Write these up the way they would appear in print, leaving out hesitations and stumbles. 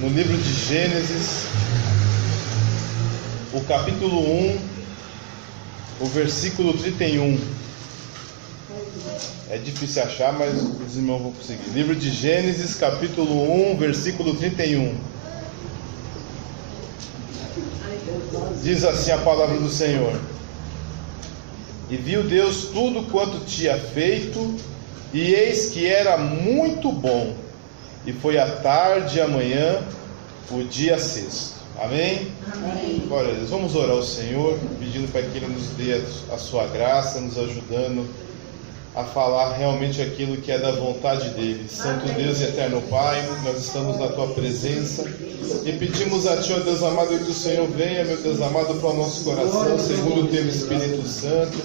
no livro de Gênesis, o capítulo 1, o versículo 31. É difícil achar, mas os irmãos vão conseguir. Livro de Gênesis, capítulo 1, versículo 31. Diz assim a palavra do Senhor: E viu Deus tudo quanto tinha feito, e eis que era muito bom. E foi a tarde e a manhã, o dia sexto. Amém? Amém. Glória a Deus. Vamos orar ao Senhor, pedindo para que Ele nos dê a sua graça, nos ajudando a falar realmente aquilo que é da vontade dEle. Santo Deus e eterno Pai, nós estamos na Tua presença e pedimos a Ti, ó Deus amado, que o Senhor venha, meu Deus amado, para o nosso coração, segundo o Teu Espírito Santo.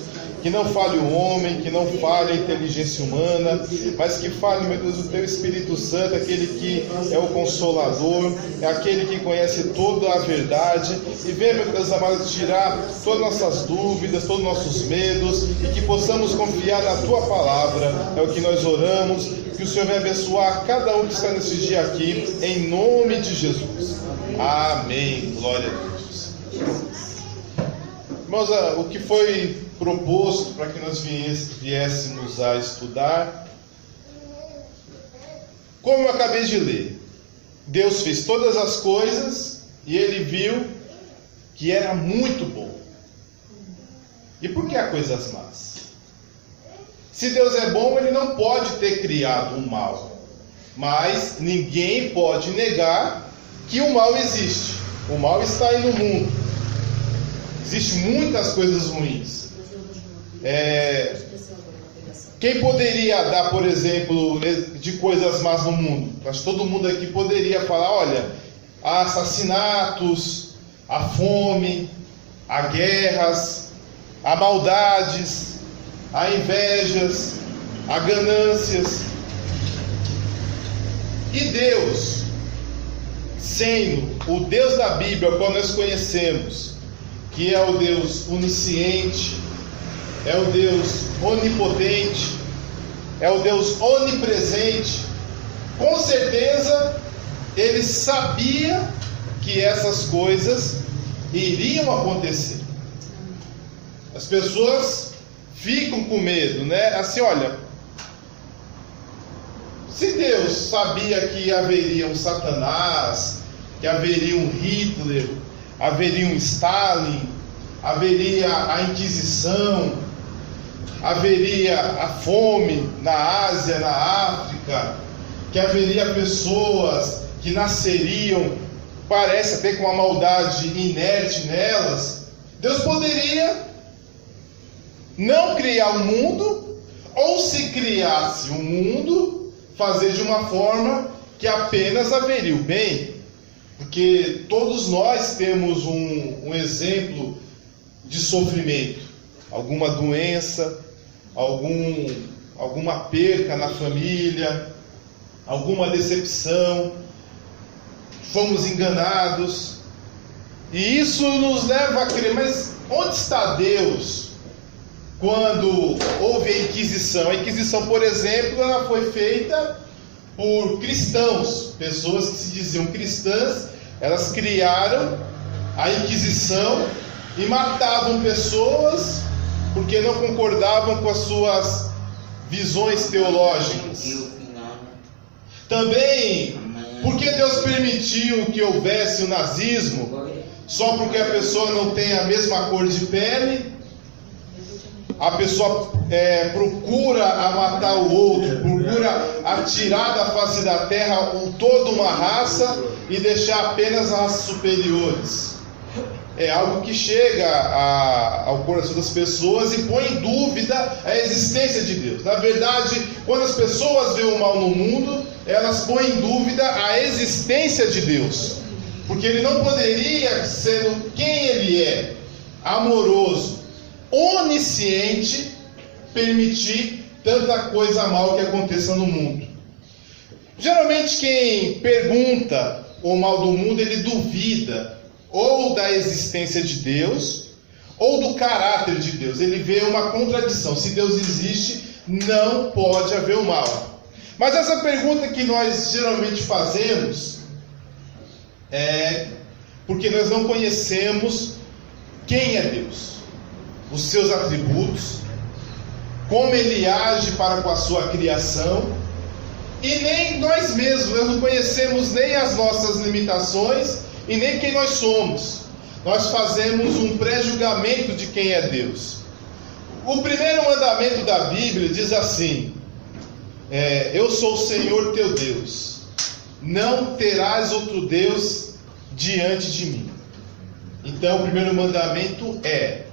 Que não fale o homem, que não fale a inteligência humana, mas que fale, meu Deus, o Teu Espírito Santo, aquele que é o Consolador, é aquele que conhece toda a verdade, e venha, meu Deus amado, tirar todas as nossas dúvidas, todos os nossos medos, e que possamos confiar na Tua palavra. É o que nós oramos, que o Senhor venha abençoar cada um que está nesse dia aqui, em nome de Jesus. Amém. Glória a Deus. Irmãos, o que foi proposto para que nós viéssemos a estudar, como eu acabei de ler, Deus fez todas as coisas e Ele viu que era muito bom. E por que há coisas más? Se Deus é bom, Ele não pode ter criado o mal, mas ninguém pode negar que o mal existe. O mal está aí no mundo. Existem muitas coisas ruins. Quem poderia dar, por exemplo, de coisas más no mundo? Acho que todo mundo aqui poderia falar, olha, há assassinatos, há fome, há guerras, há maldades, há invejas, há ganâncias. E Deus, sendo o Deus da Bíblia, qual nós conhecemos, que é o Deus onisciente, é o Deus onipotente, é o Deus onipresente, com certeza Ele sabia que essas coisas iriam acontecer. As pessoas ficam com medo, né? Assim, olha, se Deus sabia que haveria um Satanás, que haveria um Hitler, haveria um Stalin, haveria a Inquisição, haveria a fome na Ásia, na África, que haveria pessoas que nasceriam, parece até com uma maldade inerte nelas, Deus poderia não criar o mundo, ou se criasse o mundo, fazer de uma forma que apenas haveria o bem. Porque todos nós temos um exemplo de sofrimento, alguma doença, alguma perca na família, alguma decepção, fomos enganados, e isso nos leva a crer, mas onde está Deus quando houve a Inquisição? A Inquisição, por exemplo, ela foi feita por cristãos, pessoas que se diziam cristãs. Elas criaram a Inquisição e matavam pessoas porque não concordavam com as suas visões teológicas. Também, porque Deus permitiu que houvesse o nazismo, só porque a pessoa não tem a mesma cor de pele, a pessoa procura a matar o outro, procura a tirar da face da terra toda uma raça e deixar apenas raças superiores. É algo que chega ao coração das pessoas e põe em dúvida a existência de Deus. Na verdade, quando as pessoas veem o mal no mundo, elas põem em dúvida a existência de Deus, porque Ele não poderia, sendo quem Ele é, amoroso, onisciente, permitir tanta coisa mal que aconteça no mundo. Geralmente quem pergunta o mal do mundo, ele duvida ou da existência de Deus ou do caráter de Deus. Ele vê uma contradição. Se Deus existe, não pode haver o mal. Mas essa pergunta que nós geralmente fazemos porque nós não conhecemos quem é Deus, os seus atributos, como Ele age para com a sua criação, e nem nós mesmos, nós não conhecemos nem as nossas limitações e nem quem nós somos. Nós fazemos um pré-julgamento de quem é Deus. O primeiro mandamento da Bíblia diz assim: eu sou o Senhor teu Deus, não terás outro Deus diante de mim. Então o primeiro mandamento é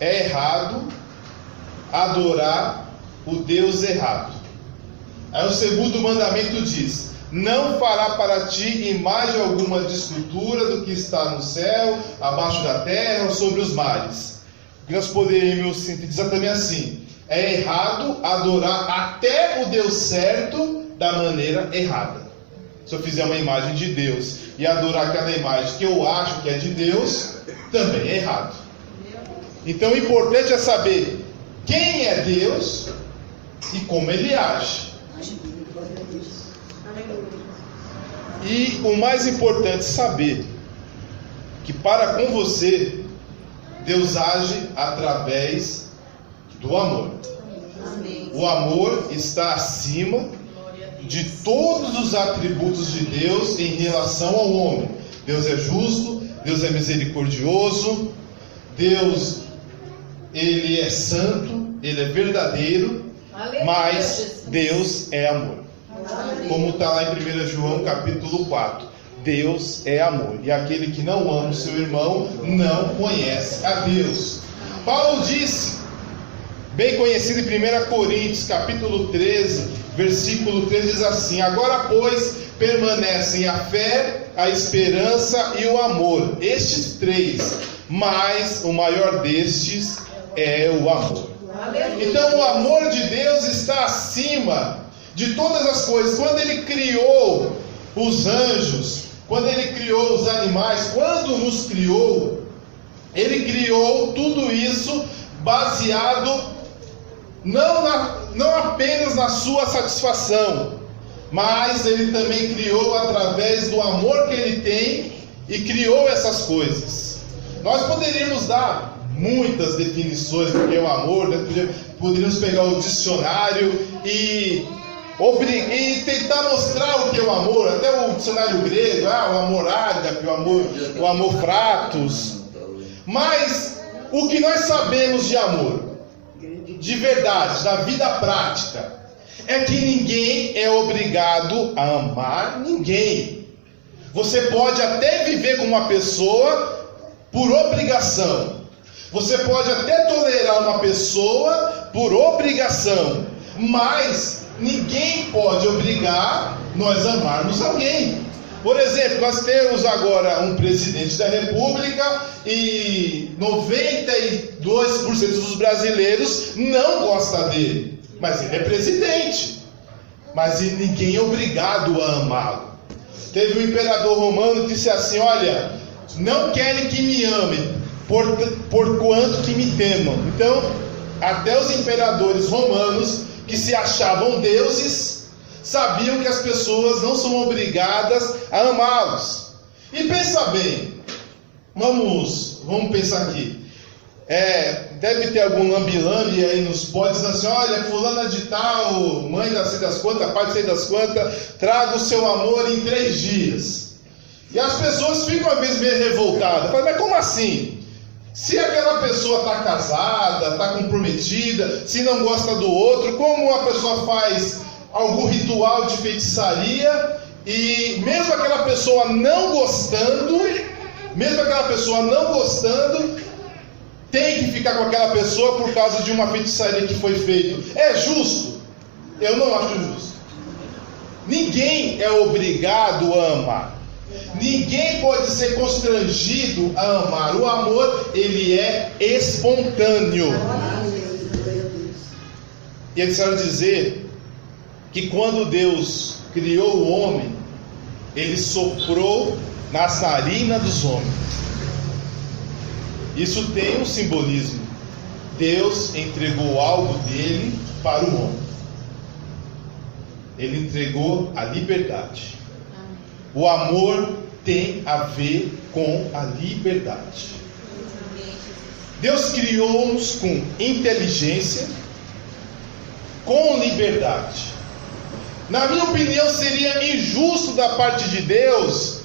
errado adorar o Deus errado. Aí o segundo mandamento diz: não fará para ti imagem alguma de escultura do que está no céu, abaixo da terra ou sobre os mares. Que nós poderíamos sintetizar também assim: é errado adorar até o Deus certo da maneira errada. Se eu fizer uma imagem de Deus e adorar aquela imagem que eu acho que é de Deus, também é errado. Então o importante é saber quem é Deus e como Ele age. E o mais importante é saber que para com você, Deus age através do amor. O amor está acima de todos os atributos de Deus em relação ao homem. Deus é justo, Deus é misericordioso, Deus, Ele é santo, Ele é verdadeiro, mas Deus é amor. Como está lá em 1 João capítulo 4. Deus é amor, e aquele que não ama o seu irmão não conhece a Deus. Paulo disse, bem conhecido em 1 Coríntios capítulo 13, versículo 3, diz assim: agora pois permanecem a fé, a esperança e o amor, estes três, mas o maior destes é o amor. Então o amor de Deus está acima de todas as coisas. Quando Ele criou os anjos, quando Ele criou os animais, quando nos criou, Ele criou tudo isso baseado não apenas na sua satisfação, mas Ele também criou através do amor que Ele tem e criou essas coisas. Nós poderíamos dar muitas definições do que é o amor, né? Poderíamos pegar o dicionário e tentar mostrar o que é o amor, até o dicionário grego, o amor ágape, o amor fratos. Mas o que nós sabemos de amor, de verdade, da vida prática, é que ninguém é obrigado a amar ninguém. Você pode até viver com uma pessoa por obrigação. Você pode até tolerar uma pessoa por obrigação, mas ninguém pode obrigar nós a amarmos alguém. Por exemplo, nós temos agora um presidente da República e 92% dos brasileiros não gostam dele. Mas ele é presidente. Mas ninguém é obrigado a amá-lo. Teve um imperador romano que disse assim: olha, não querem que me amem, por quanto que me temam. Então, até os imperadores romanos, que se achavam deuses, sabiam que as pessoas não são obrigadas a amá-los. E pensa bem, vamos pensar aqui. Deve ter algum lambi-lambi aí nos pods, assim: olha, fulana de tal, mãe da sei das quantas, pai de sei das quantas, traga o seu amor em 3 dias. E as pessoas ficam às vezes meio revoltadas. Falam: mas como assim? Se aquela pessoa está casada, está comprometida, se não gosta do outro, como uma pessoa faz algum ritual de feitiçaria e mesmo aquela pessoa não gostando, tem que ficar com aquela pessoa por causa de uma feitiçaria que foi feita? É justo? Eu não acho justo. Ninguém é obrigado a amar. Ninguém pode ser constrangido a amar. O amor, ele é espontâneo. E eles querem dizer que quando Deus criou o homem, Ele soprou nas narinas dos homens. Isso tem um simbolismo. Deus entregou algo dele para o homem. Ele entregou a liberdade. O amor tem a ver com a liberdade. Deus criou-nos com inteligência, com liberdade. Na minha opinião, seria injusto da parte de Deus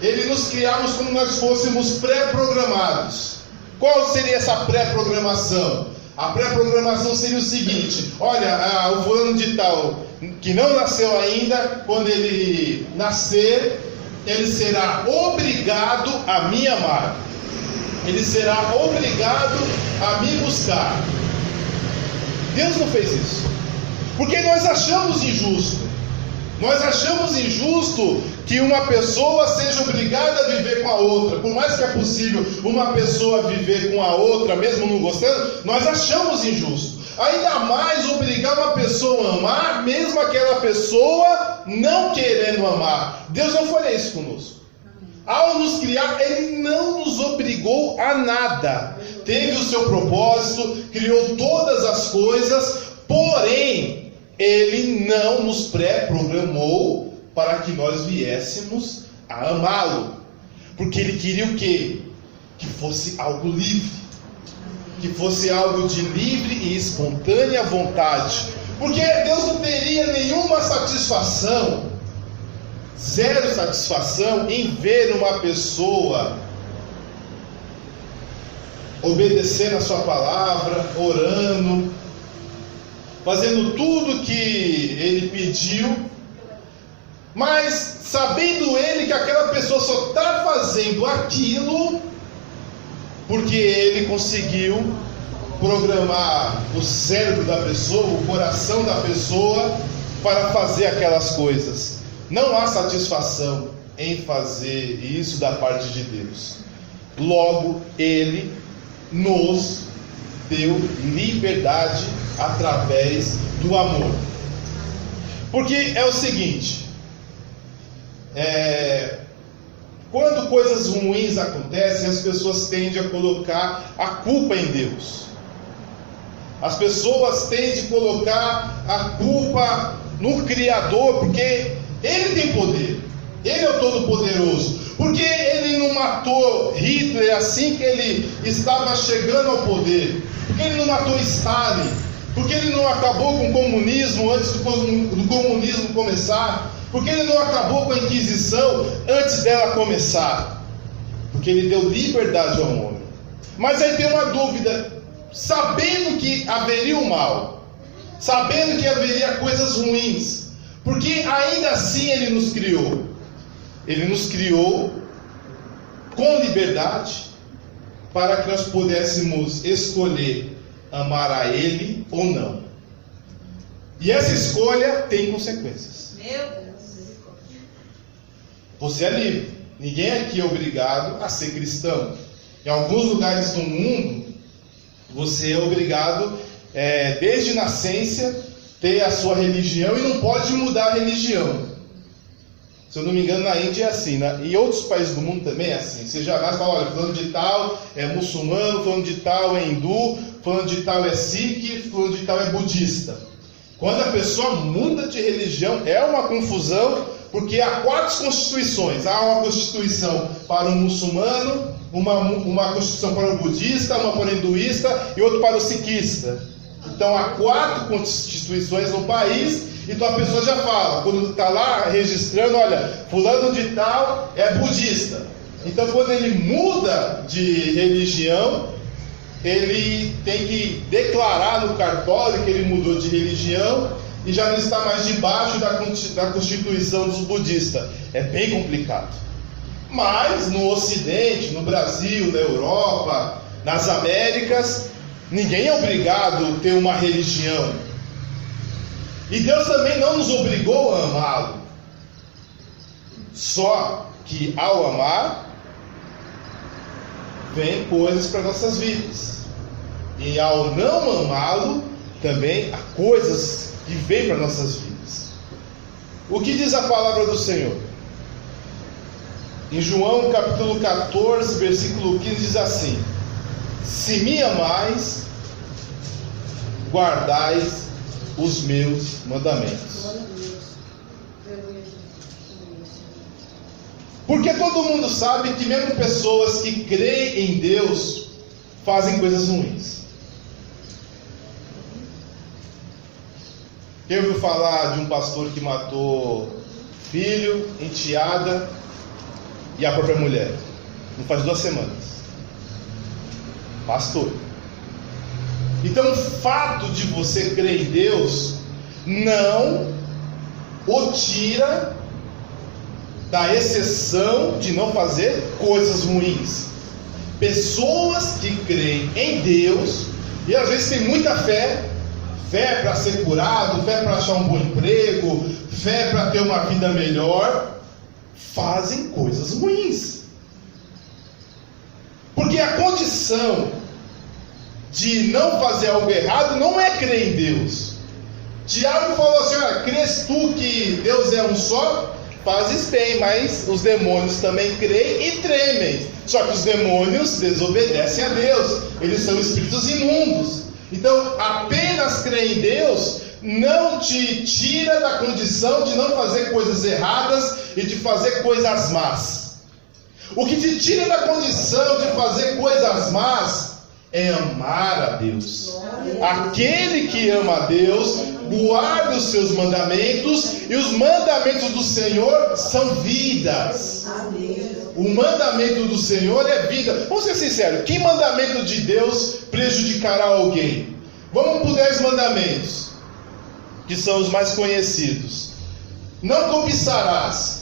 Ele nos criarmos como nós fôssemos pré-programados. Qual seria essa pré-programação? A pré-programação seria o seguinte: olha, o fulano de tal, que não nasceu ainda, quando ele nascer, ele será obrigado a me amar. Ele será obrigado a me buscar. Deus não fez isso, porque nós achamos injusto. Nós achamos injusto que uma pessoa seja obrigada a viver com a outra. Por mais que é possível uma pessoa viver com a outra, mesmo não gostando, nós achamos injusto. Ainda mais obrigar uma pessoa a amar, mesmo aquela pessoa não querendo amar. Deus não faria isso conosco. Ao nos criar, Ele não nos obrigou a nada. Teve o seu propósito, criou todas as coisas, porém, Ele não nos pré-programou para que nós viéssemos a amá-lo. Porque Ele queria o quê? Que fosse algo livre. Que fosse algo de livre e espontânea vontade. Porque Deus não teria nenhuma satisfação, zero satisfação, em ver uma pessoa obedecendo a sua palavra, orando, fazendo tudo que Ele pediu, mas sabendo Ele que aquela pessoa só está fazendo aquilo porque Ele conseguiu programar o cérebro da pessoa, o coração da pessoa para fazer aquelas coisas. Não há satisfação em fazer isso da parte de Deus. Logo, Ele nos deu liberdade através do amor. Porque é o seguinte, quando coisas ruins acontecem, as pessoas tendem a colocar a culpa em Deus. As pessoas tendem a colocar a culpa no Criador, porque Ele tem poder, Ele é o Todo-Poderoso. Porque Ele não matou Hitler assim que ele estava chegando ao poder? Porque Ele não matou Stalin? Porque Ele não acabou com o comunismo antes do comunismo começar? Porque Ele não acabou com a Inquisição antes dela começar? Porque Ele deu liberdade ao homem. Mas aí tem uma dúvida: sabendo que haveria o mal, sabendo que haveria coisas ruins, porque ainda assim Ele nos criou. Ele nos criou com liberdade para que nós pudéssemos escolher amar a Ele ou não. E essa escolha tem consequências. Meu Deus. Você é livre. Ninguém aqui é obrigado a ser cristão. Em alguns lugares do mundo, você é obrigado, desde nascença, ter a sua religião e não pode mudar a religião. Se eu não me engano, na Índia é assim, né? E outros países do mundo também é assim. Você já nasce e fala: olha, fulano de tal é muçulmano, fulano de tal é hindu, fulano de tal é sikh, fulano de tal é budista. Quando a pessoa muda de religião, é uma confusão, porque há 4 constituições. Há uma constituição para o muçulmano, uma constituição para o budista, uma para o hinduísta e outra para o sikhista. Então há 4 constituições no país. Então a pessoa já fala, quando está lá registrando: olha, fulano de tal é budista. Então quando ele muda de religião, ele tem que declarar no cartório que ele mudou de religião e já não está mais debaixo da constituição dos budistas. É bem complicado. Mas no Ocidente, no Brasil, na Europa, nas Américas, ninguém é obrigado a ter uma religião. E Deus também não nos obrigou a amá-lo. Só que ao amar, vem coisas para nossas vidas. E ao não amá-lo, também há coisas que vêm para nossas vidas. O que diz a palavra do Senhor? Em João capítulo 14, versículo 15 diz assim: se me amais, guardais os meus mandamentos. Porque todo mundo sabe que mesmo pessoas que creem em Deus fazem coisas ruins. Quem ouviu falar de um pastor que matou filho, enteada e a própria mulher? Não faz 2 semanas. Pastor. Então o fato de você crer em Deus não o tira da exceção de não fazer coisas ruins. Pessoas que creem em Deus e às vezes tem muita fé para ser curado, fé para achar um bom emprego, fé para ter uma vida melhor, fazem coisas ruins. Porque a condição de não fazer algo errado não é crer em Deus. Tiago falou assim: olha, crês tu que Deus é um só? Fazes bem, mas os demônios também creem e tremem. Só que os demônios desobedecem a Deus, eles são espíritos imundos. Então, apenas crer em Deus não te tira da condição de não fazer coisas erradas e de fazer coisas más. O que te tira da condição de fazer coisas más é amar a Deus. Aquele que ama a Deus guarda os seus mandamentos, e os mandamentos do Senhor são vidas. O mandamento do Senhor é vida. Vamos ser sinceros, que mandamento de Deus prejudicará alguém? Vamos por 10 mandamentos, que são os mais conhecidos. Não cobiçarás.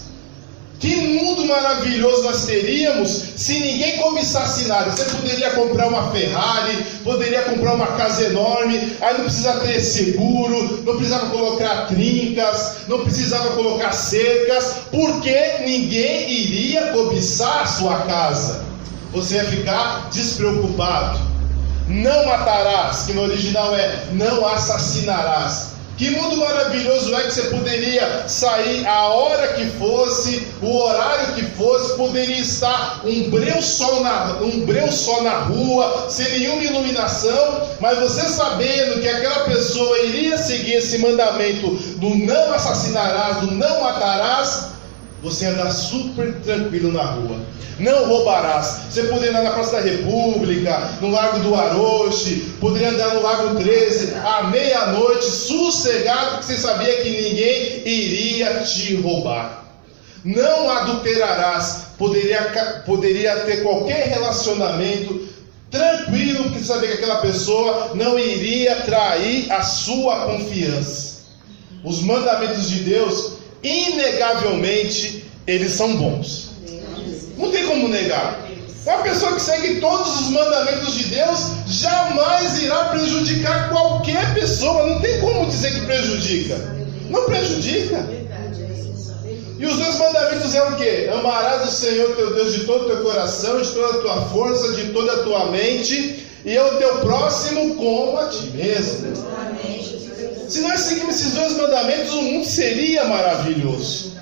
Que mundo maravilhoso nós teríamos se ninguém cobiçasse nada. Você poderia comprar uma Ferrari, poderia comprar uma casa enorme, aí não precisava ter seguro, não precisava colocar trincas, não precisava colocar cercas, porque ninguém iria cobiçar a sua casa. Você ia ficar despreocupado. Não matarás, que no original é não assassinarás. Que mundo maravilhoso é que você poderia sair a hora que fosse, o horário que fosse, poderia estar um breu sol na rua, sem nenhuma iluminação, mas você sabendo que aquela pessoa iria seguir esse mandamento do não assassinarás, do não matarás, você andar super tranquilo na rua. Não roubarás. Você poderia andar na Praça da República, no Largo do Aroche, poderia andar no Largo 13 à meia-noite, sossegado, porque você sabia que ninguém iria te roubar. Não adulterarás. Poderia ter qualquer relacionamento tranquilo, porque você sabia que aquela pessoa não iria trair a sua confiança. Os mandamentos de Deus, inegavelmente, eles são bons. Não tem como negar. Uma pessoa que segue todos os mandamentos de Deus jamais irá prejudicar qualquer pessoa. Não tem como dizer que prejudica. Não prejudica. E os 2 mandamentos é o quê? Amarás o Senhor teu Deus de todo o teu coração, de toda a tua força, de toda a tua mente, e ao teu próximo como a ti mesmo. Se nós seguirmos esses 2 mandamentos, o mundo seria maravilhoso.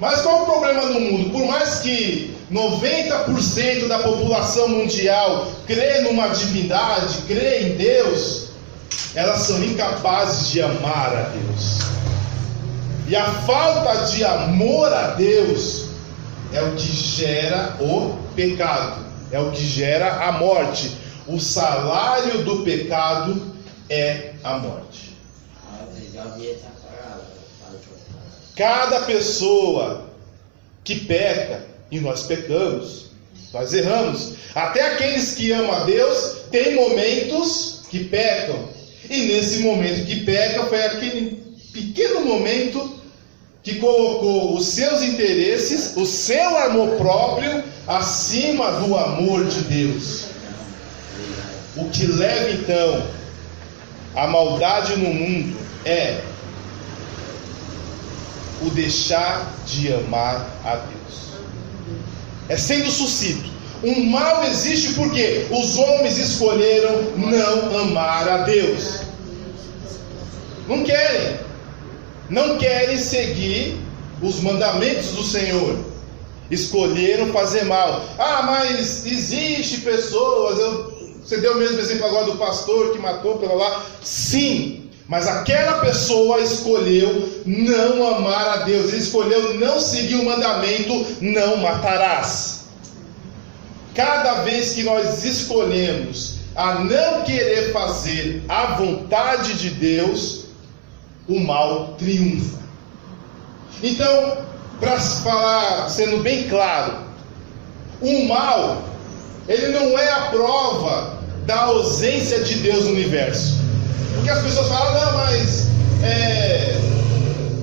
Mas qual o problema no mundo? Por mais que 90% da população mundial crê numa divindade, crê em Deus, elas são incapazes de amar a Deus. E a falta de amor a Deus é o que gera o pecado, é o que gera a morte. O salário do pecado é a morte. Cada pessoa que peca, e nós pecamos, nós erramos, até aqueles que amam a Deus, tem momentos que pecam, e nesse momento que peca, foi aquele pequeno momento que colocou os seus interesses, o seu amor próprio, acima do amor de Deus. O que leva então a maldade no mundo é o deixar de amar a Deus. É sendo sucinto. O mal existe porque os homens escolheram não amar a Deus. Não querem. Não querem seguir os mandamentos do Senhor. Escolheram fazer mal. Ah, mas existe pessoas. Você deu o mesmo exemplo agora do pastor que matou pela lá. Sim. Mas aquela pessoa escolheu não amar a Deus. Ele escolheu não seguir o mandamento, não matarás. Cada vez que nós escolhemos a não querer fazer a vontade de Deus, o mal triunfa. Então, para falar, sendo bem claro, o mal, ele não é a prova da ausência de Deus no universo. Porque as pessoas falam, não, mas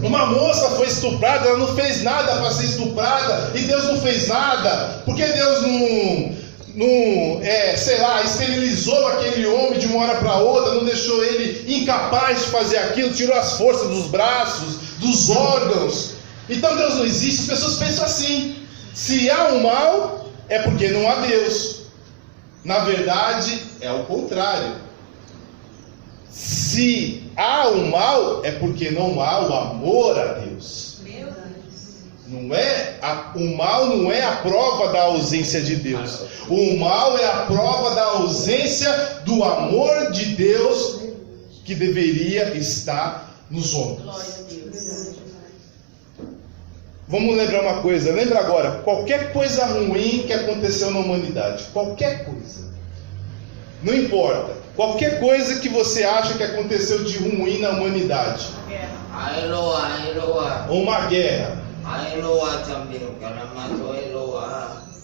uma moça foi estuprada, ela não fez nada para ser estuprada, e Deus não fez nada, porque Deus não esterilizou aquele homem de uma hora para outra, não deixou ele incapaz de fazer aquilo, tirou as forças dos braços, dos órgãos. Então Deus não existe. As pessoas pensam assim: se há um mal, é porque não há Deus. Na verdade, é o contrário. Se há um mal, é porque não há o amor a Deus. O mal não é a prova da ausência de Deus. O mal é a prova da ausência do amor de Deus que deveria estar nos homens. Vamos lembrar uma coisa. Lembra agora, qualquer coisa ruim que aconteceu na humanidade, qualquer coisa, não importa, qualquer coisa que você acha que aconteceu de ruim na humanidade, uma guerra.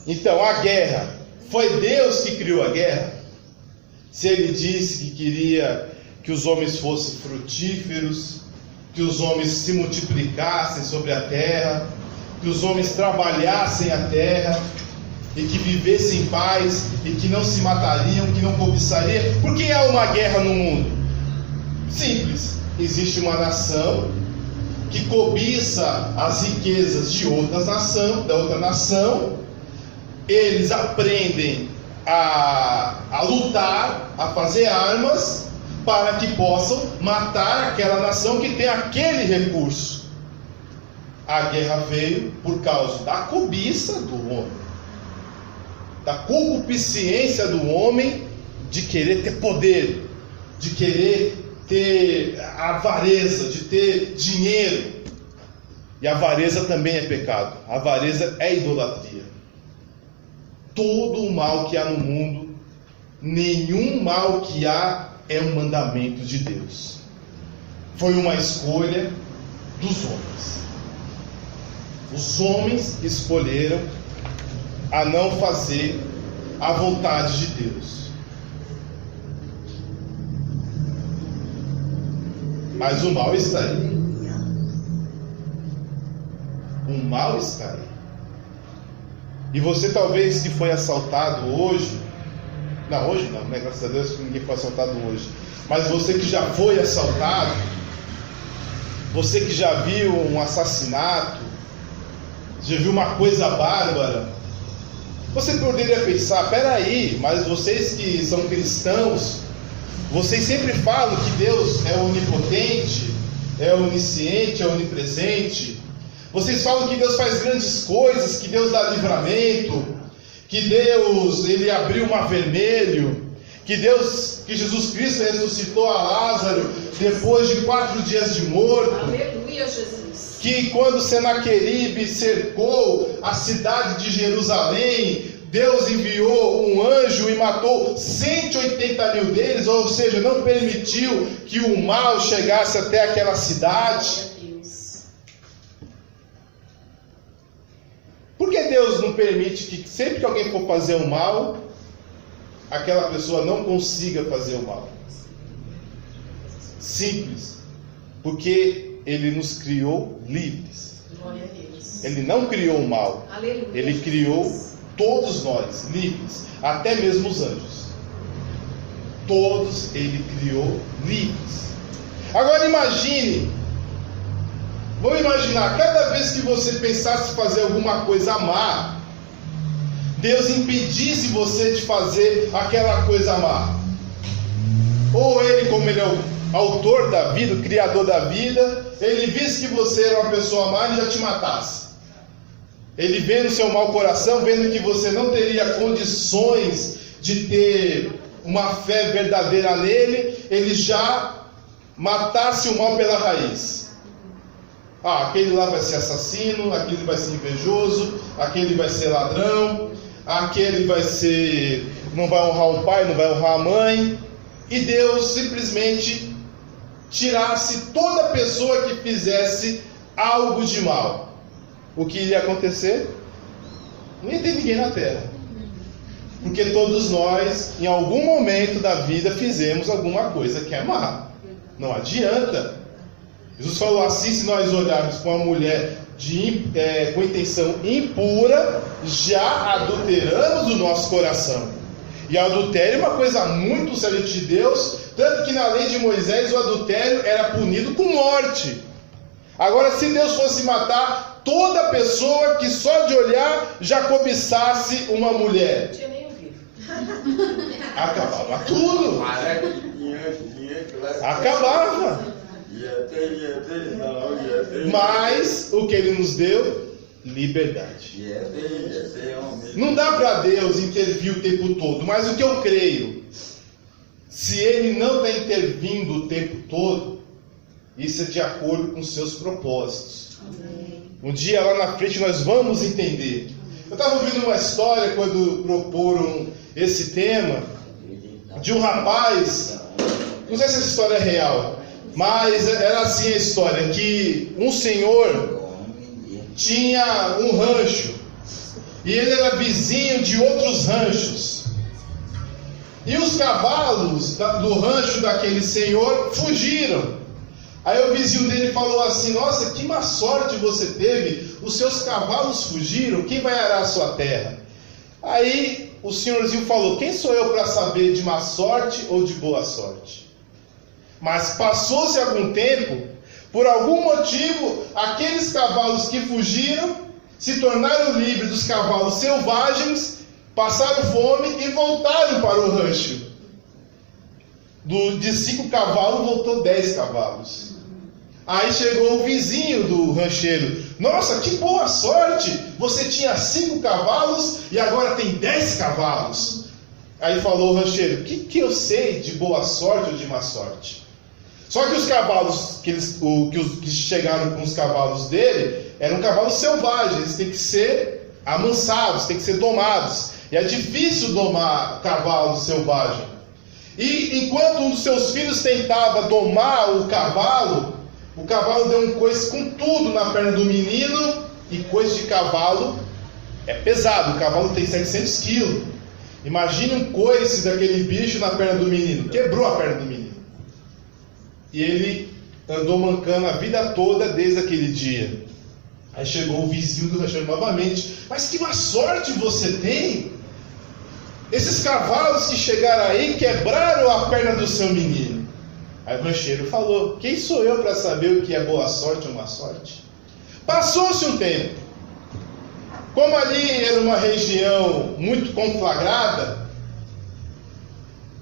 Então a guerra, foi Deus que criou a guerra? Se Ele disse que queria que os homens fossem frutíferos, que os homens se multiplicassem sobre a terra, que os homens trabalhassem a terra, e que vivessem em paz, e que não se matariam, que não cobiçariam. Por que há uma guerra no mundo? Simples, existe uma nação que cobiça as riquezas de outra nação, eles aprendem a lutar, a fazer armas, para que possam matar aquela nação que tem aquele recurso. A guerra veio por causa da cobiça do homem, da concupiscência do homem, de querer ter poder, de querer ter avareza, de ter dinheiro. E a avareza também é pecado. A avareza é idolatria. Todo o mal que há no mundo, nenhum mal que há é um mandamento de Deus. Foi uma escolha dos homens. Os homens escolheram a não fazer a vontade de Deus. Mas o mal está aí. O mal está aí. E você talvez que foi assaltado hoje, hoje não, né? Graças a Deus que ninguém foi assaltado hoje. Mas você que já foi assaltado, você que já viu um assassinato, já viu uma coisa bárbara, você poderia pensar, peraí, mas vocês que são cristãos, vocês sempre falam que Deus é onipotente, é onisciente, é onipresente. Vocês falam que Deus faz grandes coisas, que Deus dá livramento, que Deus, Ele abriu o mar vermelho, que Jesus Cristo ressuscitou a Lázaro depois de 4 dias de morto. Aleluia, Jesus. Que quando Senaqueribe cercou a cidade de Jerusalém, Deus enviou um anjo e matou 180 mil deles, ou seja, não permitiu que o mal chegasse até aquela cidade. Por que Deus não permite que sempre que alguém for fazer o mal, aquela pessoa não consiga fazer o mal? Simples. Porque Ele nos criou livres. Glória a Deus. Ele não criou o mal. Aleluia. Ele criou todos nós livres, até mesmo os anjos. Todos Ele criou livres. Agora imagine, vamos imaginar, cada vez que você pensasse fazer alguma coisa má, Deus impedisse você de fazer aquela coisa má. Ou Ele, como Ele é o autor da vida, o criador da vida, Ele visse que você era uma pessoa má e já te matasse. Ele vendo seu mau coração, vendo que você não teria condições de ter uma fé verdadeira nele, Ele já matasse o mal pela raiz. Aquele lá vai ser assassino, aquele vai ser invejoso, aquele vai ser ladrão, aquele não vai honrar o pai, não vai honrar a mãe. E Deus simplesmente tirasse toda pessoa que fizesse algo de mal. O que iria acontecer? Não ia ter ninguém na terra. Porque todos nós, em algum momento da vida, fizemos alguma coisa que é má. Não adianta. Jesus falou assim: se nós olharmos para uma mulher com intenção impura, já adulteramos o nosso coração. E adultério é uma coisa muito séria de Deus, tanto que na lei de Moisés o adultério era punido com morte. Agora, se Deus fosse matar toda pessoa que só de olhar já cobiçasse uma mulher, Não tinha nem ouvido. acabava tudo. Acabava. Mas o que Ele nos deu? Liberdade. Não dá para Deus intervir o tempo todo, mas o que eu creio, se Ele não está intervindo o tempo todo, isso é de acordo com os seus propósitos. Um dia lá na frente nós vamos entender. Eu estava ouvindo uma história quando proporam esse tema, de um rapaz, não sei se essa história é real, mas era assim a história, que um senhor tinha um rancho, e ele era vizinho de outros ranchos, e os cavalos do rancho daquele senhor fugiram. Aí o vizinho dele falou assim: nossa, que má sorte você teve, os seus cavalos fugiram, quem vai arar a sua terra? Aí o senhorzinho falou: quem sou eu para saber de má sorte ou de boa sorte? Mas passou-se algum tempo, por algum motivo, aqueles cavalos que fugiram se tornaram livres dos cavalos selvagens, passaram fome e voltaram para o rancho. De 5 cavalos voltou 10 cavalos. Aí chegou o vizinho do rancheiro: nossa, que boa sorte, você tinha 5 cavalos e agora tem 10 cavalos. Aí falou o rancheiro: o que eu sei de boa sorte ou de má sorte? Só que os cavalos que chegaram com os cavalos dele eram cavalos selvagens, eles têm que ser amansados, têm que ser domados. E é difícil domar cavalo selvagem. E enquanto um dos seus filhos tentava domar o cavalo deu um coice com tudo na perna do menino, e coice de cavalo é pesado, o cavalo tem 700 quilos. Imagine um coice daquele bicho na perna do menino, quebrou a perna do menino. E ele andou mancando a vida toda desde aquele dia. Aí chegou o vizinho do rancheiro novamente: mas que má sorte você tem! Esses cavalos que chegaram aí quebraram a perna do seu menino. Aí o rancheiro falou: quem sou eu para saber o que é boa sorte ou má sorte? Passou-se um tempo. Como ali era uma região muito conflagrada,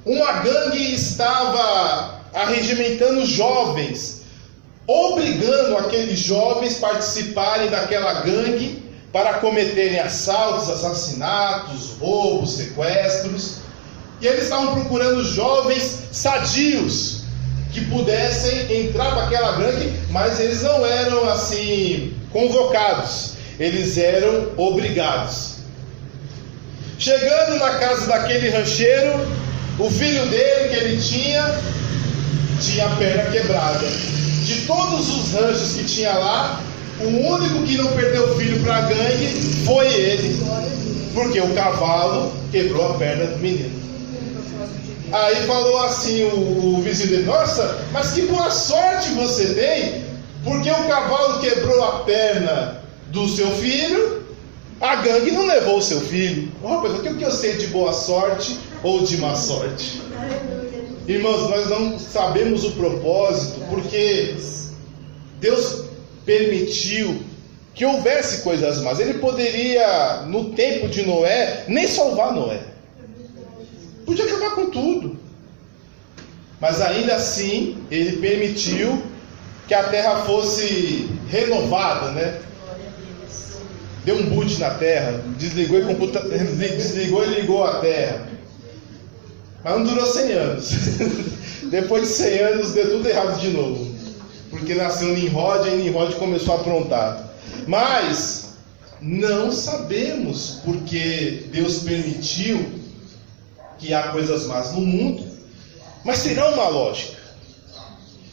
uma gangue estava arregimentando jovens, obrigando aqueles jovens a participarem daquela gangue para cometerem assaltos, assassinatos, roubos, sequestros. E eles estavam procurando jovens sadios que pudessem entrar para aquela gangue, mas eles não eram assim convocados, eles eram obrigados. Chegando na casa daquele rancheiro, o filho dele que ele tinha a perna quebrada. De todos os ranchos que tinha lá, o único que não perdeu o filho para a gangue foi ele, porque o cavalo quebrou a perna do menino. Aí falou assim o vizinho dele: nossa, mas que boa sorte você tem, porque o cavalo quebrou a perna do seu filho, a gangue não levou o seu filho. Rapaz, o que eu sei de boa sorte ou de má sorte? Irmãos, nós não sabemos o propósito, porque Deus permitiu que houvesse coisas más. Ele poderia, no tempo de Noé, nem salvar Noé. Podia acabar com tudo. Mas ainda assim, ele permitiu que a terra fosse renovada, né? Deu um boot na terra, desligou e ligou a terra. Mas não durou 100 anos. Depois de 100 anos deu tudo errado de novo. Porque nasceu Nimrod e Nimrod começou a aprontar. Mas não sabemos porque Deus permitiu que há coisas más no mundo. Mas terá uma lógica.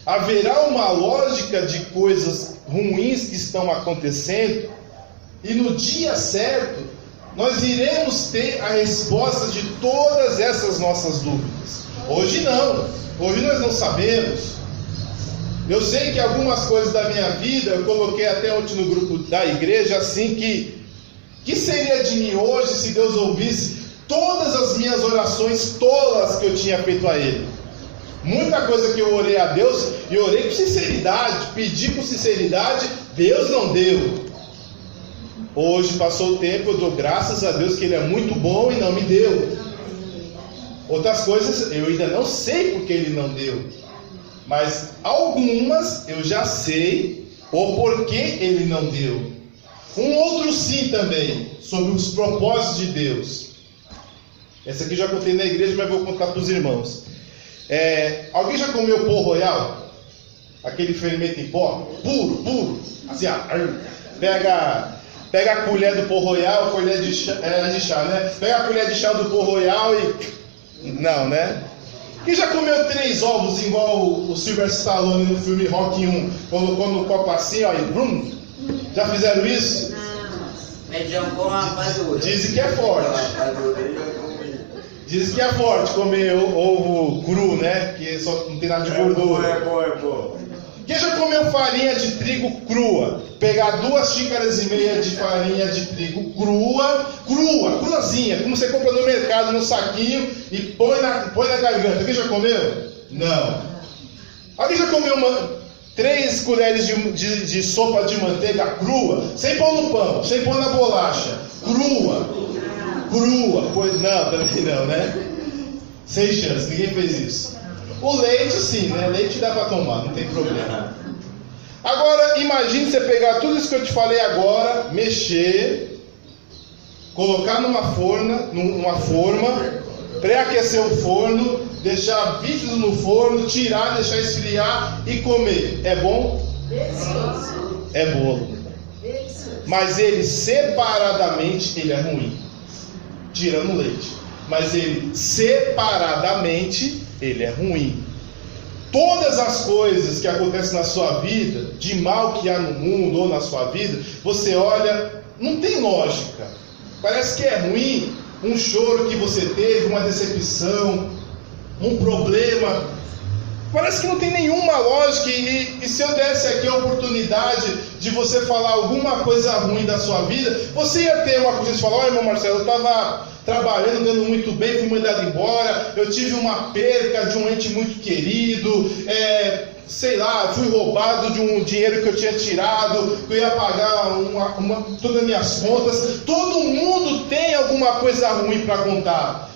Haverá uma lógica de coisas ruins que estão acontecendo. E no dia certo, nós iremos ter a resposta de todas essas nossas dúvidas. Hoje não. Hoje nós não sabemos. Eu sei que algumas coisas da minha vida, eu coloquei até ontem no grupo da igreja, assim, que seria de mim hoje se Deus ouvisse todas as minhas orações tolas que eu tinha feito a Ele. Muita coisa que eu orei a Deus, e orei com sinceridade, pedi com sinceridade, Deus não deu. Hoje passou o tempo, eu dou graças a Deus que Ele é muito bom e não me deu. Outras coisas eu ainda não sei porque Ele não deu. Mas algumas eu já sei o porquê Ele não deu. Um outro sim também, sobre os propósitos de Deus. Essa aqui eu já contei na igreja, mas vou contar para os irmãos. Alguém já comeu pão royal? Aquele fermento em pó? Puro. Assim, pega a colher do pão royal, a colher de chá, né? Pega a colher de chá do pão royal e... Não, né? Quem já comeu 3 ovos igual o Sylvester Stallone no filme Rocky 1? Colocou no copo assim, ó, e brum? Já fizeram isso? Dizem que é forte. Dizem que é forte comer ovo cru, né? Que só não tem nada de gordura. É bom. Quem já comeu farinha de trigo crua? Pegar 2 xícaras e meia de farinha de trigo cruazinha, como você compra no mercado, no saquinho, e põe na garganta. Quem já comeu? Não. Alguém já comeu 3 colheres de sopa de manteiga crua, sem pôr no pão, sem pôr na bolacha? Crua. Pois não, também não, né? Sem chance, ninguém fez isso. O leite sim, né? Leite dá para tomar, não tem problema. Agora, imagine você pegar tudo isso que eu te falei agora, mexer, colocar numa forma, pré-aquecer o forno, deixar 20 minutos no forno, tirar, deixar esfriar e comer. É bom? É bolo. Mas ele separadamente, ele é ruim. Tirando o leite. Mas ele separadamente, ele é ruim. Todas as coisas que acontecem na sua vida, de mal que há no mundo ou na sua vida, você olha, não tem lógica. Parece que é ruim. Um choro que você teve, uma decepção, um problema, parece que não tem nenhuma lógica. E se eu desse aqui a oportunidade de você falar alguma coisa ruim da sua vida, você ia ter uma coisa de falar: olha, irmão Marcelo, eu estava trabalhando, dando muito bem, fui mandado embora, eu tive uma perca de um ente muito querido, fui roubado de um dinheiro que eu tinha tirado, que eu ia pagar todas as minhas contas. Todo mundo tem alguma coisa ruim para contar.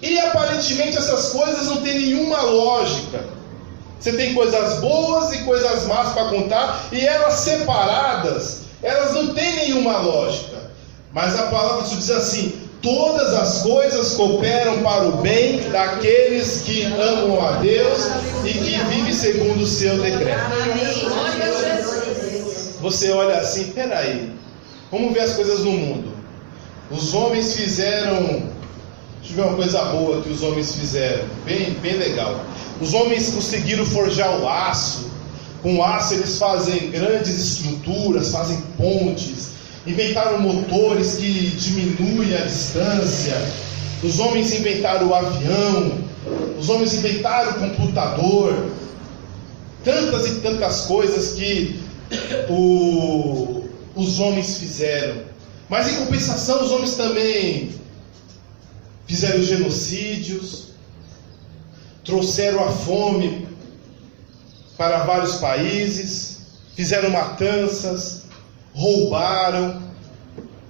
E aparentemente essas coisas não têm nenhuma lógica. Você tem coisas boas e coisas más para contar, e elas separadas, elas não têm nenhuma lógica. Mas a palavra diz assim: todas as coisas cooperam para o bem daqueles que amam a Deus e que vivem segundo o seu decreto. Você olha assim, peraí, vamos ver as coisas no mundo. Os homens fizeram... Deixa eu ver uma coisa boa que os homens fizeram, bem legal. Os homens conseguiram forjar o aço. Com aço eles fazem grandes estruturas, fazem pontes. Inventaram motores que diminuem a distância. Os homens inventaram o avião. Os homens inventaram o computador. Tantas e tantas coisas que os homens fizeram. Mas em compensação, os homens também fizeram genocídios, trouxeram a fome para vários países, fizeram matanças, roubaram.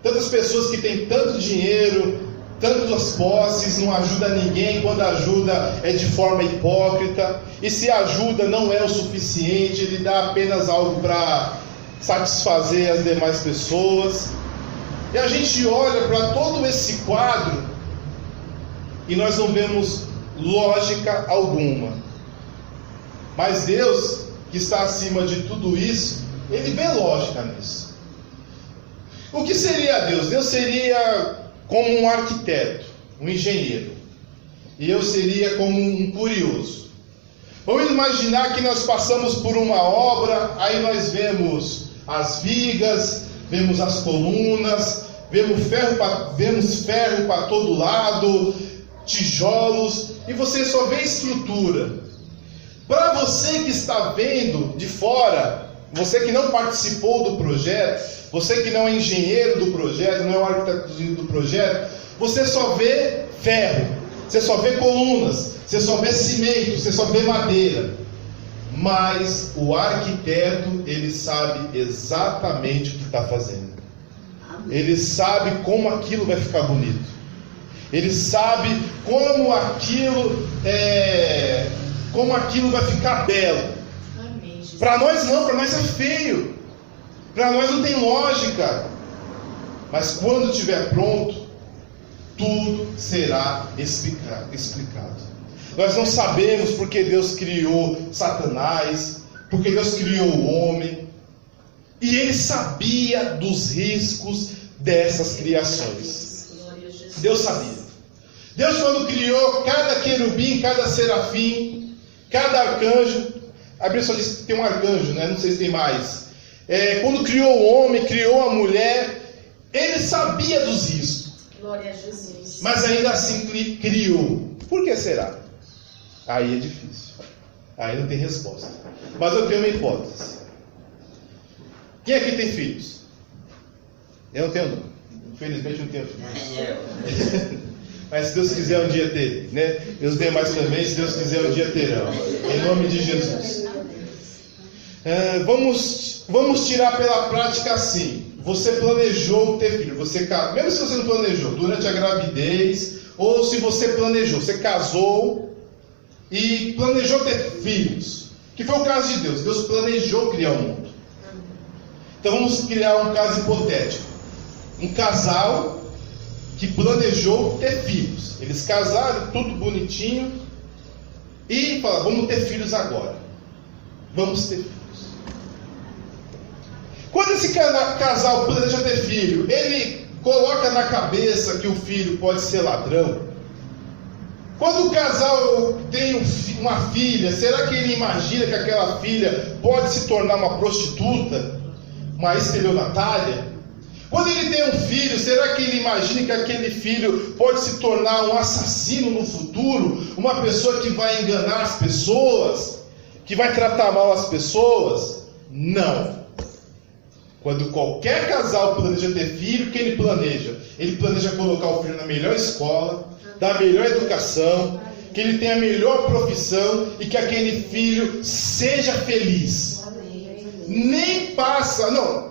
Tantas pessoas que têm tanto dinheiro, tantas posses, não ajuda ninguém. Quando ajuda é de forma hipócrita, e se ajuda não é o suficiente, ele dá apenas algo para satisfazer as demais pessoas. E a gente olha para todo esse quadro e nós não vemos lógica alguma. Mas Deus, que está acima de tudo isso, Ele vê lógica nisso. O que seria Deus? Deus seria como um arquiteto, um engenheiro. E eu seria como um curioso. Vamos imaginar que nós passamos por uma obra, aí nós vemos as vigas, vemos as colunas, vemos ferro para todo lado, tijolos, e você só vê estrutura. Para você que está vendo de fora, você que não participou do projeto, você que não é engenheiro do projeto, não é o arquiteto do projeto, você só vê ferro, você só vê colunas, você só vê cimento, você só vê madeira. Mas o arquiteto, ele sabe exatamente o que está fazendo. Ele sabe como aquilo vai ficar bonito. Ele sabe como aquilo vai ficar belo. Para nós não, para nós é feio. Para nós não tem lógica. Mas quando estiver pronto, tudo será explicado. Nós não sabemos porque Deus criou Satanás, porque Deus criou o homem. E Ele sabia dos riscos dessas criações. Deus sabia. Deus, quando criou cada querubim, cada serafim, cada arcanjo, a Bíblia só diz que tem um arcanjo, né? Não sei se tem mais. Quando criou o homem, criou a mulher, Ele sabia dos riscos. Glória a Jesus. Mas ainda assim criou. Por que será? Aí é difícil. Aí não tem resposta. Mas eu tenho uma hipótese. Quem aqui tem filhos? Eu não tenho, não. Infelizmente não tenho filhos. Mas se Deus quiser um dia ter, né? E os demais também, se Deus quiser um dia terão. Em nome de Jesus. Vamos tirar pela prática assim. Você planejou ter filho. Mesmo se você não planejou, durante a gravidez, ou se você planejou, você casou e planejou ter filhos. Que foi o caso de Deus. Deus planejou criar o mundo. Então vamos criar um caso hipotético. Um casal que planejou ter filhos. Eles casaram, tudo bonitinho, e falaram, vamos ter filhos agora. Vamos ter filhos. Quando esse casal planeja ter filho, ele coloca na cabeça que o filho pode ser ladrão. Quando o casal tem uma filha, será que ele imagina que aquela filha pode se tornar uma prostituta? Uma estelionatária? Quando ele tem um filho, será que ele imagina que aquele filho pode se tornar um assassino no futuro? Uma pessoa que vai enganar as pessoas? Que vai tratar mal as pessoas? Não. Quando qualquer casal planeja ter filho, o que ele planeja? Ele planeja colocar o filho na melhor escola, dar a melhor educação, que ele tenha a melhor profissão e que aquele filho seja feliz. Nem passa, não.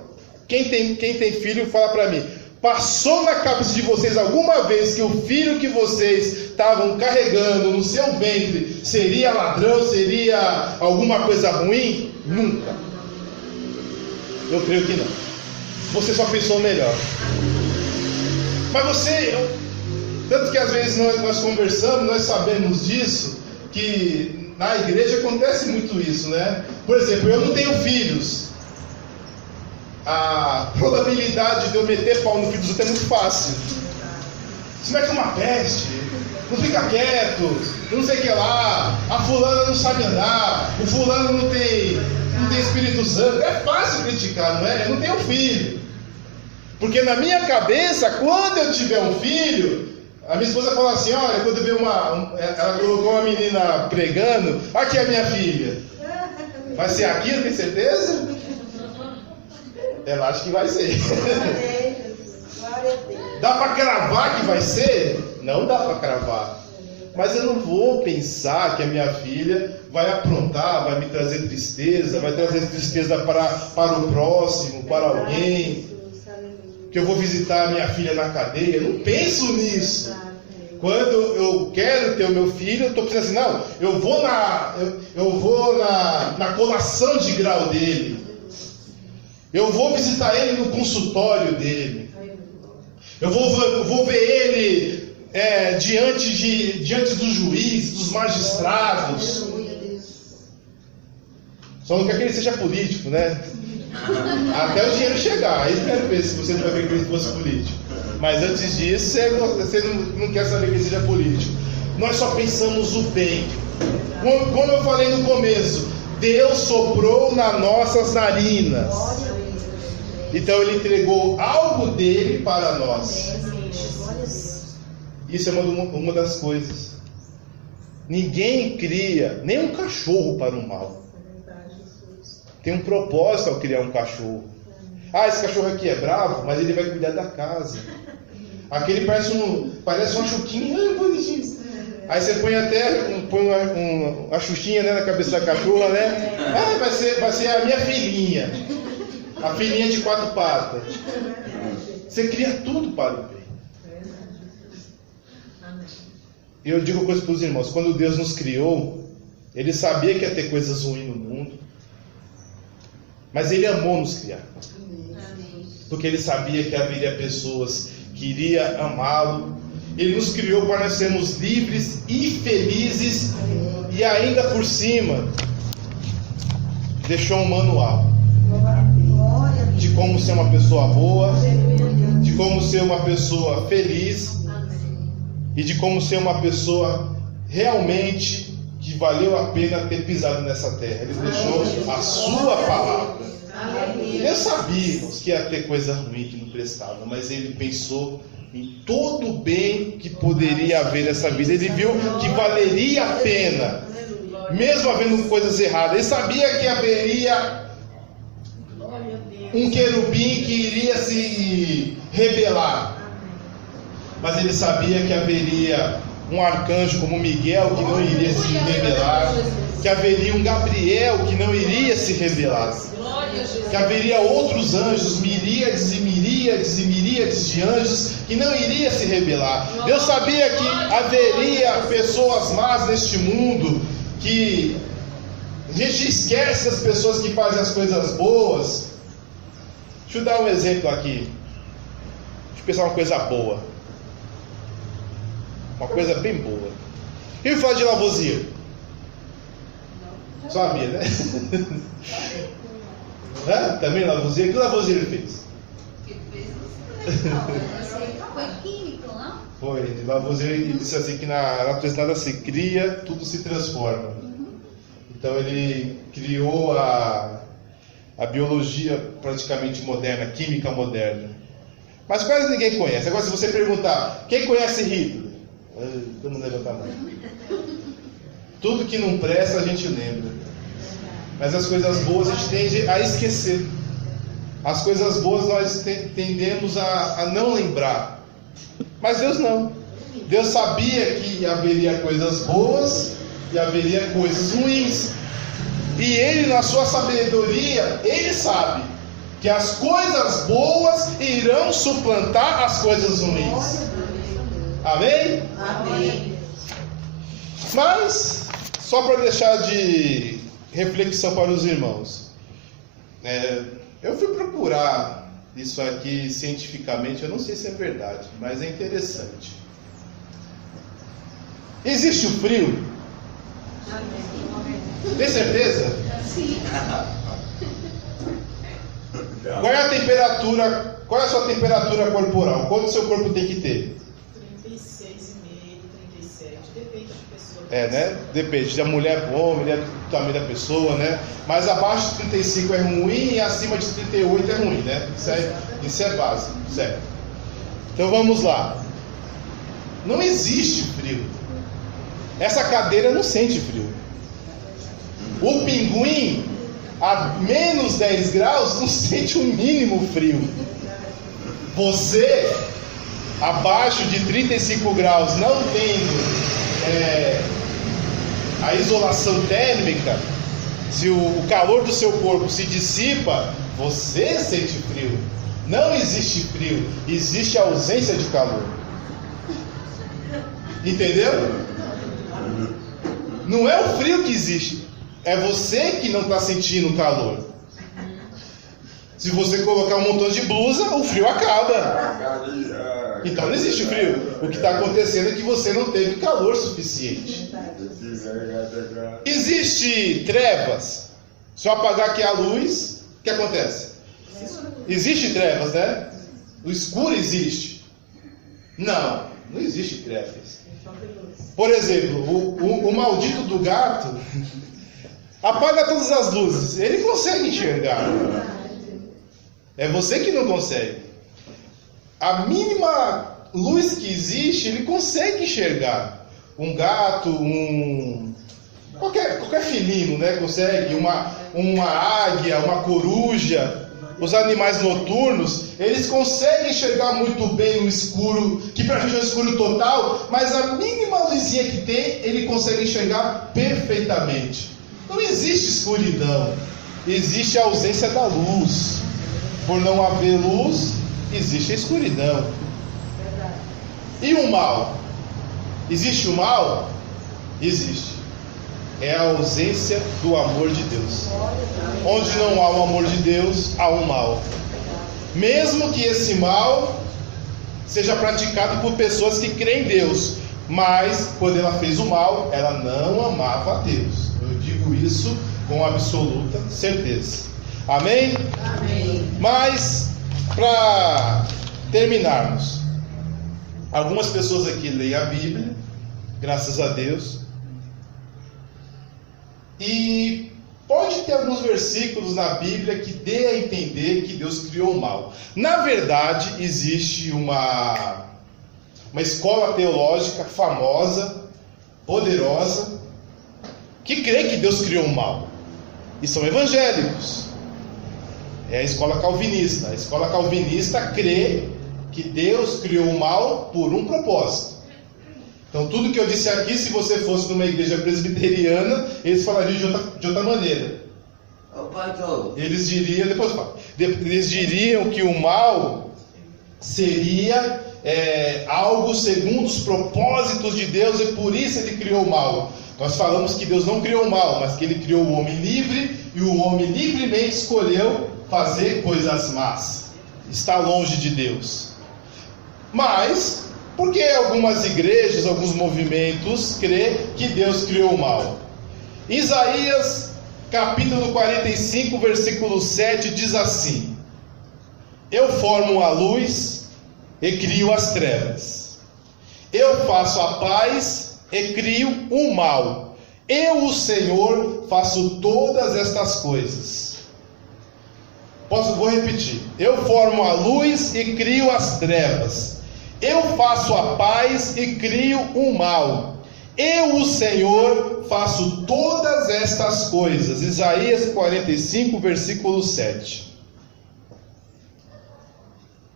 Quem tem filho, fala para mim. Passou na cabeça de vocês alguma vez que o filho que vocês estavam carregando no seu ventre seria ladrão, seria alguma coisa ruim? Nunca. Eu creio que não. Você só pensou melhor. Mas tanto que às vezes nós conversamos, nós sabemos disso, que na igreja acontece muito isso, né? Por exemplo, eu não tenho filhos. A probabilidade de eu meter pau no filho dos outros é muito fácil. Você mete uma peste, não fica quieto, não sei o que lá, a fulana não sabe andar, o fulano não tem Espírito Santo. É fácil criticar, não é? Eu não tenho filho. Porque na minha cabeça, quando eu tiver um filho, a minha esposa fala assim, olha, quando eu ver ela colocou uma menina pregando, aqui é a minha filha. Vai ser aqui, eu tenho certeza? Ela acha que vai ser. Dá para cravar que vai ser? Não dá para cravar. Mas eu não vou pensar que a minha filha vai aprontar, vai me trazer tristeza, vai trazer tristeza para o próximo, para alguém. Que eu vou visitar a minha filha na cadeia. Eu não penso nisso. Quando eu quero ter o meu filho, eu estou pensando assim, não, eu vou na colação de grau dele. Eu vou visitar ele no consultório dele. Eu vou ver ele diante do juiz, dos magistrados. Só não quer que ele seja político, né? Até o dinheiro chegar. Aí eu quero ver se você não vai querer que ele fosse político. Mas antes disso, você não quer saber que ele seja político. Nós só pensamos o bem. Como eu falei no começo, Deus soprou nas nossas narinas. Então Ele entregou algo dele para nós. Isso é uma das coisas. Ninguém cria nem um cachorro para o mal. Tem um propósito ao criar um cachorro. Ah, esse cachorro aqui é bravo, mas ele vai cuidar da casa. Aquele parece uma chuquinha, bonitinho. Aí você põe uma xuxinha, né, na cabeça da cachorra, né? Ah, vai ser a minha filhinha. A filhinha de 4 patas. Você cria tudo para o bem. E eu digo uma coisa para os irmãos. Quando Deus nos criou, Ele sabia que ia ter coisas ruins no mundo. Mas Ele amou nos criar. Porque Ele sabia que haveria pessoas que iriam amá-lo. Ele nos criou para nós sermos livres e felizes. E ainda por cima, deixou um manual de como ser uma pessoa boa, de como ser uma pessoa feliz e de como ser uma pessoa realmente que valeu a pena ter pisado nessa terra. Ele deixou a sua palavra. Eu sabia, irmãos, que ia ter coisa ruim que não prestava, mas Ele pensou em todo o bem que poderia haver nessa vida. Ele viu que valeria a pena, mesmo havendo coisas erradas. Ele sabia que haveria um querubim que iria se rebelar, mas Ele sabia que haveria um arcanjo como Miguel que não iria se rebelar, que haveria um Gabriel que não iria se rebelar, que haveria outros anjos, miríades e miríades e miríades de anjos que não iria se rebelar. Deus sabia que haveria pessoas más neste mundo, que a gente esquece as pessoas que fazem as coisas boas. Deixa eu dar um exemplo aqui. Deixa eu pensar uma coisa boa. Uma coisa bem boa. Quem fala de Lavoisier? Sabia, né? Também Lavoisier? O que Lavoisier fez? Foi químico, não? Foi. Lavoisier disse assim que na natureza nada se cria, tudo se transforma. Então ele criou a biologia praticamente moderna, a química moderna. Mas quase ninguém conhece. Agora se você perguntar, quem conhece Hitler? Todo mundo levanta a mão. Tudo que não presta a gente lembra. Mas as coisas boas a gente tende a esquecer. As coisas boas nós tendemos a não lembrar. Mas Deus não. Deus sabia que haveria coisas boas e haveria coisas ruins. E Ele, na sua sabedoria, Ele sabe que as coisas boas irão suplantar as coisas ruins. Amém? Amém. Mas, só para deixar de reflexão para os irmãos, eu fui procurar isso aqui cientificamente, eu não sei se é verdade, mas é interessante. Existe o frio? Tem certeza? Sim. Qual é a temperatura? Qual é a sua temperatura corporal? Quanto o seu corpo tem que ter? 36,5, 37, depende da pessoa. Né? Depende, da mulher para o homem, do tamanho da pessoa, né? Mas abaixo de 35 é ruim e acima de 38 é ruim, né? Isso é básico, certo? Então vamos lá. Não existe frio. Essa cadeira não sente frio. O pinguim, a menos 10 graus, não sente o mínimo frio. Você, abaixo de 35 graus, não tendo a isolação térmica, se o calor do seu corpo se dissipa, você sente frio. Não existe frio, existe ausência de calor. Entendeu? Não é o frio que existe, é você que não está sentindo calor. Se você colocar um montão de blusa, o frio acaba. Então não existe frio. O que está acontecendo é que você não teve calor suficiente. Existe trevas? Se eu apagar aqui a luz, o que acontece? Existe trevas, né? O escuro existe. Não existe trevas. Por exemplo, o maldito do gato apaga todas as luzes. Ele consegue enxergar. É você que não consegue. A mínima luz que existe, ele consegue enxergar. Um gato, qualquer felino, né? Consegue. Uma águia, uma coruja. Os animais noturnos, eles conseguem enxergar muito bem no escuro, que para a gente é um escuro total, mas a mínima luzinha que tem, ele consegue enxergar perfeitamente. Não existe escuridão, existe a ausência da luz. Por não haver luz, existe a escuridão. E o mal? Existe o mal? Existe. É a ausência do amor de Deus. Onde não há o amor de Deus, há o mal. Mesmo que esse mal seja praticado por pessoas que creem em Deus, mas quando ela fez o mal, ela não amava a Deus. Eu digo isso com absoluta certeza. Amém? Amém. Mas, para terminarmos, algumas pessoas aqui leem a Bíblia, graças a Deus, e pode ter alguns versículos na Bíblia que dê a entender que Deus criou o mal. Na verdade, existe uma escola teológica famosa, poderosa, que crê que Deus criou o mal. E são evangélicos. É a escola calvinista. A escola calvinista crê que Deus criou o mal por um propósito. Então, tudo que eu disse aqui, se você fosse numa igreja presbiteriana, eles falariam de outra maneira. Eles diriam, depois eu falo, eles diriam que o mal seria algo segundo os propósitos de Deus e por isso ele criou o mal. Nós falamos que Deus não criou o mal, mas que ele criou o homem livre e o homem livremente escolheu fazer coisas más. Está longe de Deus. Mas por que algumas igrejas, alguns movimentos crê que Deus criou o mal? Isaías capítulo 45, versículo 7 diz assim: Eu formo a luz e crio as trevas. Eu faço a paz e crio o mal. Eu, o Senhor, faço todas estas coisas. Vou repetir. Eu formo a luz e crio as trevas. Eu faço a paz e crio o mal. Eu, o Senhor, faço todas estas coisas. Isaías 45, versículo 7.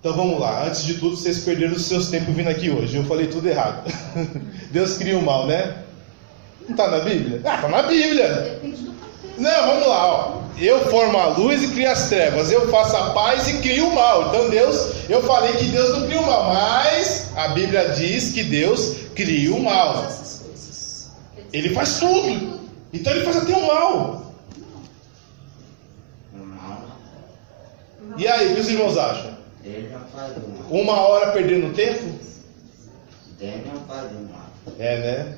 Então vamos lá. Antes de tudo, vocês perderam os seus tempos vindo aqui hoje. Eu falei tudo errado. Deus cria o mal, né? Não está na Bíblia? Ah, está na Bíblia. Depende do contexto. Não, vamos lá, ó. Eu formo a luz e crio as trevas. Eu faço a paz e crio o mal. Então eu falei que Deus não cria o mal, mas a Bíblia diz que Deus cria o mal. Ele faz tudo. Então ele faz até o mal. E aí, o que os irmãos acham? Ele não faz o mal. 1 hora perdendo tempo? Ele não faz o mal. É, né?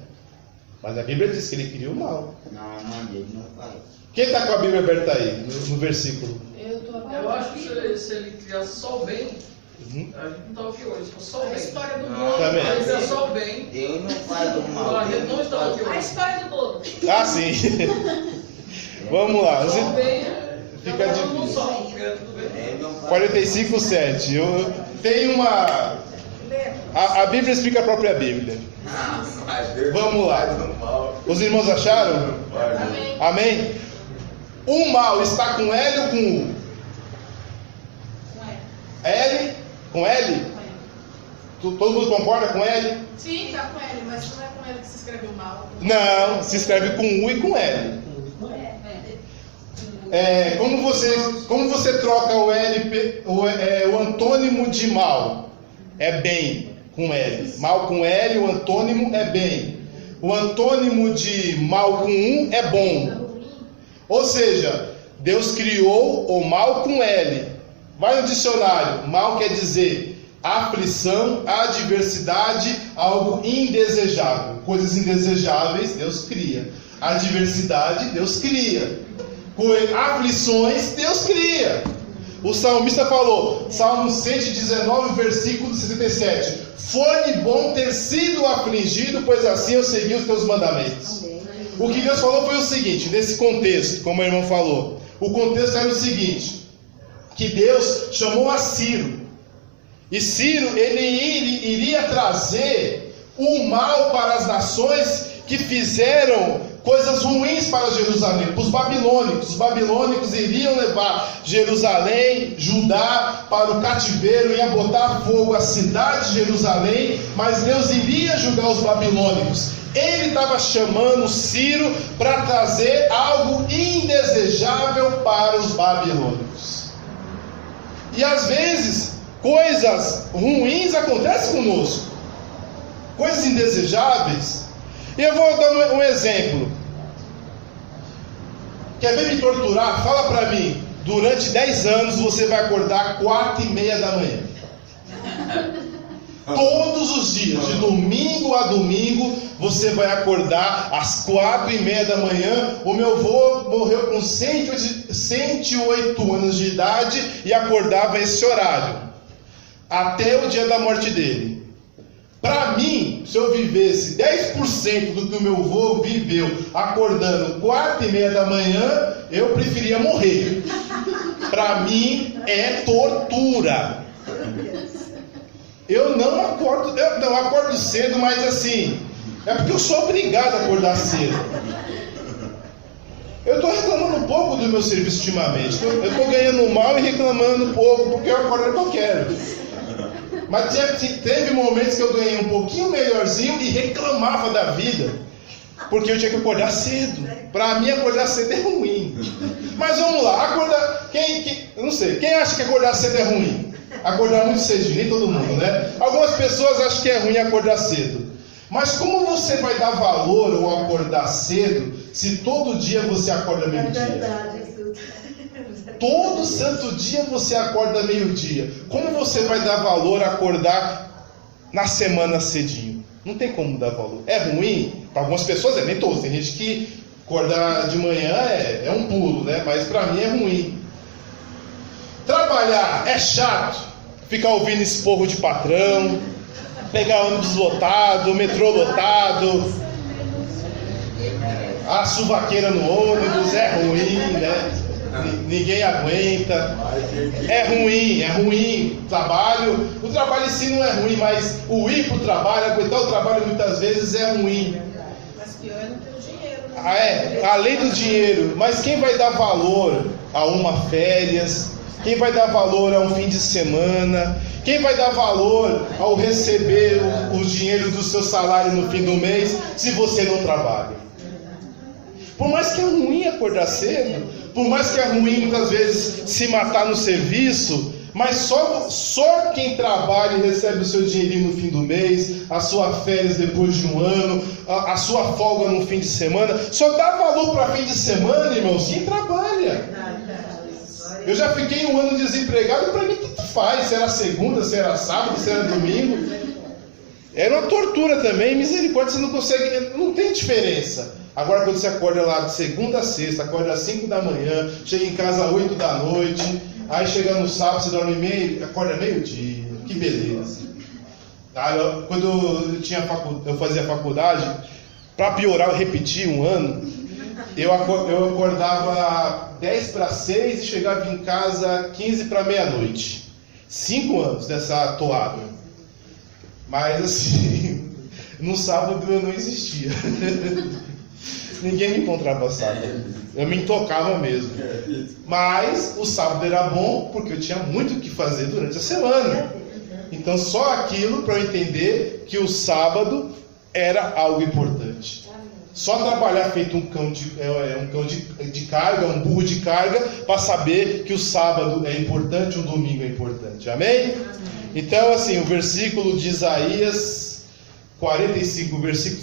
Mas a Bíblia diz que ele cria o mal. Não, mas ele não faz. Quem está com a Bíblia aberta aí, no versículo? Eu acho que se ele criasse só o bem, a gente não estava aqui hoje, só o A bem. história do Não, bolo. também. Se ele criar só o bem, Deus não faz o mal. a gente Deus não não estava faz aqui o A hoje. história do bolo. Ah, sim. Vamos lá. Só o bem, Fica não difícil. só, porque é tudo bem. Ele não faz 45, 7. Eu tenho uma... A Bíblia explica a própria Bíblia. Não, mas Deus Vamos lá. não faz o mal. Os irmãos acharam? Amém. Amém? O mal está com L ou com U? L? Com L? Todo mundo concorda com L? Sim, tá com ele, mas não é com ele que se escreveu mal. Não, se escreve com U e com L. Como você troca o L, o antônimo de mal? É bem, com L. Mal com L, o antônimo é bem. O antônimo de mal com U é bom. Ou seja, Deus criou o mal com L. Vai no dicionário. Mal quer dizer aflição, adversidade, algo indesejável. Coisas indesejáveis, Deus cria. Adversidade, Deus cria. aflições, Deus cria. O salmista falou, Salmo 119, versículo 67, foi-me bom ter sido afligido, pois assim eu segui os teus mandamentos. O que Deus falou foi o seguinte, nesse contexto, como o irmão falou, o contexto era o seguinte, que Deus chamou a Ciro, e Ciro, ele iria trazer o mal para as nações que fizeram coisas ruins para Jerusalém, para os babilônicos. Os babilônicos iriam levar Jerusalém, Judá, para o cativeiro, ia botar fogo à cidade de Jerusalém, mas Deus iria julgar os babilônicos. Ele estava chamando Ciro para trazer algo indesejável para os babilônicos. E às vezes, coisas ruins acontecem conosco, coisas indesejáveis. E eu vou dar um exemplo. Quer ver me torturar? Fala para mim, durante 10 anos você vai acordar 4h30 da manhã. Todos os dias, de domingo a domingo, você vai acordar às 4h30 da manhã. O meu avô morreu com 108 anos de idade e acordava esse horário, até o dia da morte dele. Para mim, se eu vivesse 10% do que o meu avô viveu, acordando 4h30 da manhã, eu preferia morrer. Para mim é tortura. Eu não acordo cedo, mas assim, é porque eu sou obrigado a acordar cedo. Eu estou reclamando um pouco do meu serviço ultimamente. Eu estou ganhando mal e reclamando um pouco, porque eu acordo quando eu quero. Mas teve momentos que eu ganhei um pouquinho melhorzinho e reclamava da vida, porque eu tinha que acordar cedo. Para mim, acordar cedo é ruim. Mas vamos lá, acordar. Eu não sei, quem acha que acordar cedo é ruim? Acordar muito cedo, nem todo mundo, né? Algumas pessoas acham que é ruim acordar cedo. Mas como você vai dar valor ao acordar cedo se todo dia você acorda meio-dia? Todo santo dia você acorda meio-dia. Como você vai dar valor a acordar na semana cedinho? Não tem como dar valor. É ruim? Para algumas pessoas é, nem todos. Tem gente que acordar de manhã é um pulo, né? Mas para mim é ruim. Trabalhar é chato. Ficar ouvindo esporro de patrão, pegar ônibus lotado, metrô lotado, a suvaqueira no ônibus, é ruim, né? Ninguém aguenta. É ruim. O trabalho em si não é ruim, mas o ir para o trabalho, aguentar o trabalho muitas vezes é ruim. Mas pior é não ter o dinheiro, né? Além do dinheiro, mas quem vai dar valor a uma férias? Quem vai dar valor a um fim de semana? Quem vai dar valor ao receber o dinheiro do seu salário no fim do mês, se você não trabalha? Por mais que é ruim acordar cedo, por mais que é ruim muitas vezes se matar no serviço, mas só quem trabalha e recebe o seu dinheirinho no fim do mês, a sua férias depois de um ano, a sua folga no fim de semana, só dá valor para fim de semana, irmãos, quem trabalha. Eu já fiquei um ano desempregado, para mim tanto faz, se era segunda, se era sábado, se era domingo. Era uma tortura também, misericórdia, você não consegue, não tem diferença. Agora quando você acorda lá de segunda a sexta, acorda às 5 da manhã, chega em casa às 8 da noite, aí chega no sábado, você dorme acorda meio-dia, que beleza. Quando eu fazia faculdade, para piorar, eu repeti um ano, eu acordava 10 para 6 e chegava em casa 15 para meia-noite. 5 anos dessa toada. Mas assim, no sábado eu não existia. Ninguém me encontrava sábado. Eu me intocava mesmo. Mas o sábado era bom porque eu tinha muito o que fazer durante a semana. Então só aquilo para eu entender que o sábado era algo importante. Só trabalhar feito um cão de carga, um burro de carga, para saber que o sábado é importante, o domingo é importante. Amém? Então assim, o versículo de Isaías 45, o versículo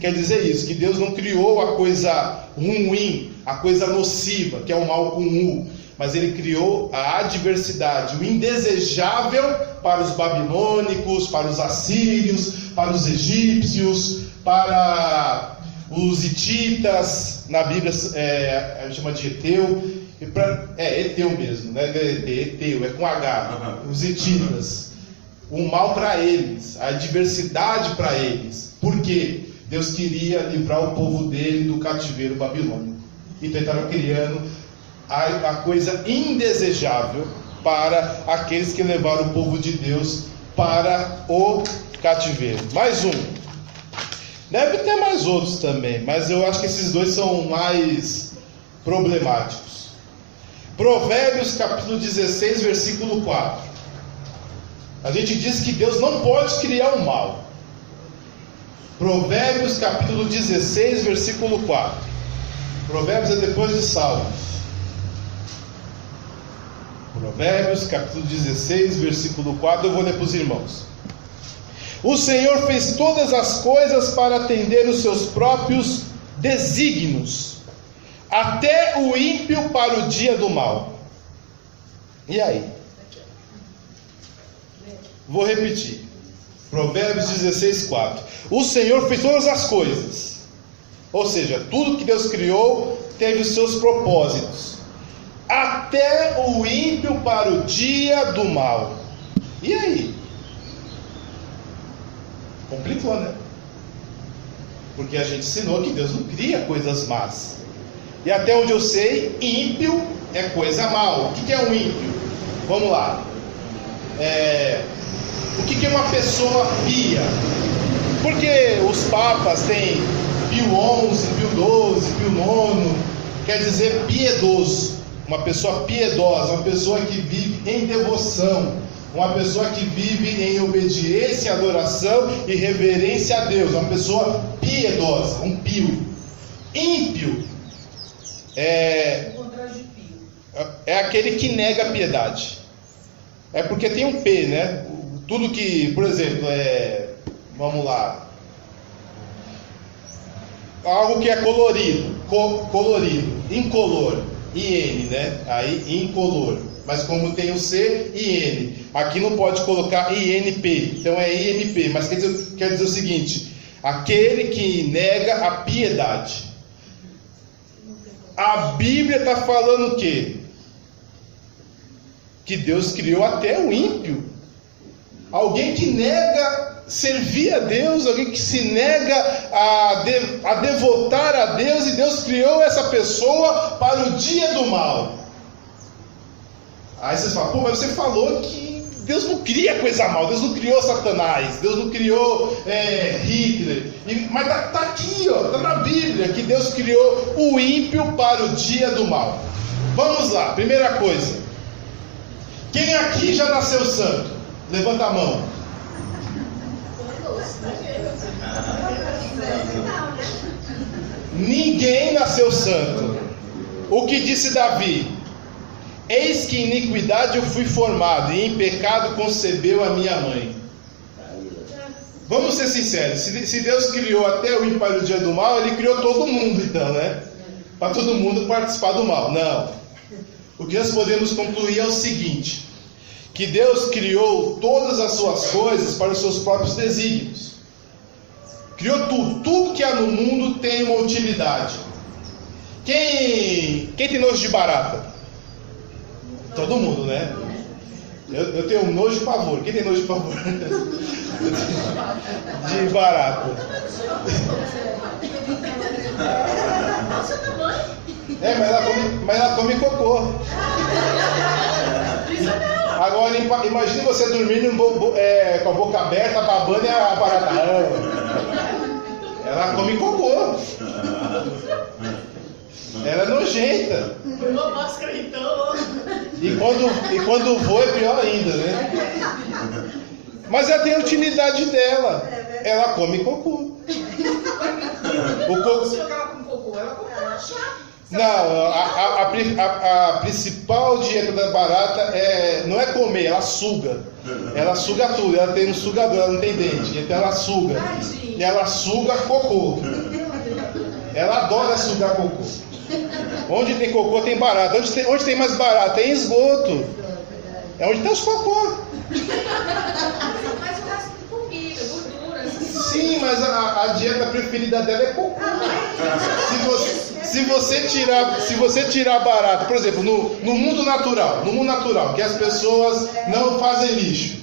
quer dizer isso, que Deus não criou a coisa ruim, a coisa nociva, que é o mal com U, mas Ele criou a adversidade, o indesejável para os babilônicos, para os assírios, para os egípcios, para os hititas, na Bíblia chama de Eteu, Eteu mesmo, né? Eteu, é com H, os etílidas. O mal para eles, a adversidade para eles. Por quê? Deus queria livrar o povo dele do cativeiro babilônico. Então ele estava criando a coisa indesejável para aqueles que levaram o povo de Deus para o cativeiro. Mais um. Deve ter mais outros também, mas eu acho que esses dois são mais problemáticos. Provérbios capítulo 16, versículo 4. A gente diz que Deus não pode criar o mal. Provérbios capítulo 16, versículo 4. Provérbios é depois de Salmos. Provérbios capítulo 16, versículo 4. Eu vou ler para os irmãos. O Senhor fez todas as coisas para atender os seus próprios desígnios, até o ímpio para o dia do mal. E aí? Vou repetir. Provérbios 16, 4. O Senhor fez todas as coisas. Ou seja, tudo que Deus criou teve os seus propósitos. Até o ímpio para o dia do mal. E aí? Complicou, né? Porque a gente ensinou que Deus não cria coisas más. E até onde eu sei, ímpio é coisa mal. O que é um ímpio? Vamos lá. O que é uma pessoa pia? Porque os papas têm Pio XI, Pio XII, Pio IX, quer dizer piedoso. Uma pessoa piedosa, uma pessoa que vive em devoção, uma pessoa que vive em obediência, adoração e reverência a Deus, uma pessoa piedosa, um pio. Ímpio é aquele que nega a piedade. É porque tem um P, né? Tudo que, por exemplo, vamos lá, algo que é colorido, incolor, IN, né? Aí incolor. Mas como tem o C e N, aqui não pode colocar INP, então é INP, mas quer dizer o seguinte: aquele que nega a piedade. A Bíblia está falando o quê? Que Deus criou até o ímpio. Alguém que nega servir a Deus, alguém que se nega a devotar a Deus, e Deus criou essa pessoa para o dia do mal. Aí vocês falam, mas você falou que Deus não cria coisa mal, Deus não criou Satanás, Deus não criou Hitler, mas está aqui, está na Bíblia, que Deus criou o ímpio para o dia do mal. Vamos lá, primeira coisa, quem aqui já nasceu santo? Levanta a mão. Ninguém nasceu santo. O que disse Davi? Eis que em iniquidade eu fui formado, e em pecado concebeu a minha mãe. Vamos ser sinceros, se Deus criou até o ímpio para o dia do mal, Ele criou todo mundo então, né? Para todo mundo participar do mal. Não. O que nós podemos concluir é o seguinte: que Deus criou todas as suas coisas para os seus próprios desígnios. Criou tudo que há no mundo tem uma utilidade. Quem tem nojo de barata? Todo mundo, né? Eu tenho nojo de pavor. Quem tem nojo de pavor? De barata. Mas ela come cocô. Agora imagine você dormindo com a boca aberta, babando, e a barata. Ela come cocô. Ela é nojenta. Uma máscara então. E quando voa é pior ainda, né? Mas ela tem a utilidade dela. Ela come cocô. O senhor que ela come cocô, ela come chá. Não, a principal dieta da barata não é comer, ela suga. Ela suga tudo, ela tem um sugador, ela não tem dente, então ela suga. E ela suga cocô. Ela adora sugar cocô. Onde tem cocô tem barata. Onde tem mais barata? Tem esgoto. É onde tem os cocô. Mas o resto de comida, gordura. Sim, mas a dieta preferida dela é cocô. se você tirar barata, por exemplo, no mundo natural, que as pessoas não fazem lixo.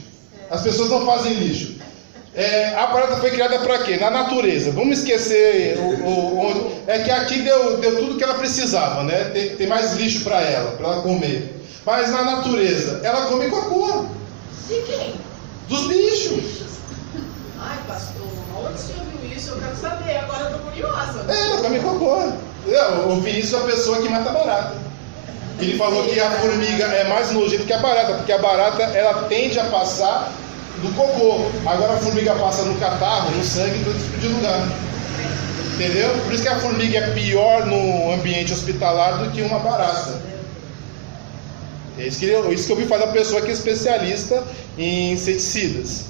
As pessoas não fazem lixo. A barata foi criada para quê? Na natureza. Vamos esquecer é que aqui deu tudo que ela precisava, né? Tem mais lixo para ela comer. Mas na natureza, ela come cocô. De quem? Dos bichos. Ai, pastor, onde você ouviu isso? Eu quero saber, agora eu tô curiosa. Ela come cocô. Eu ouvi isso da pessoa que mata barata. Ele falou que a formiga é mais nojenta que a barata, porque a barata ela tende a passar do cocô. Agora a formiga passa no catarro, no sangue, em todo tipo de lugar. Entendeu? Por isso que a formiga é pior no ambiente hospitalar do que uma barata. É isso que eu ouvi falar da pessoa que é especialista em inseticidas.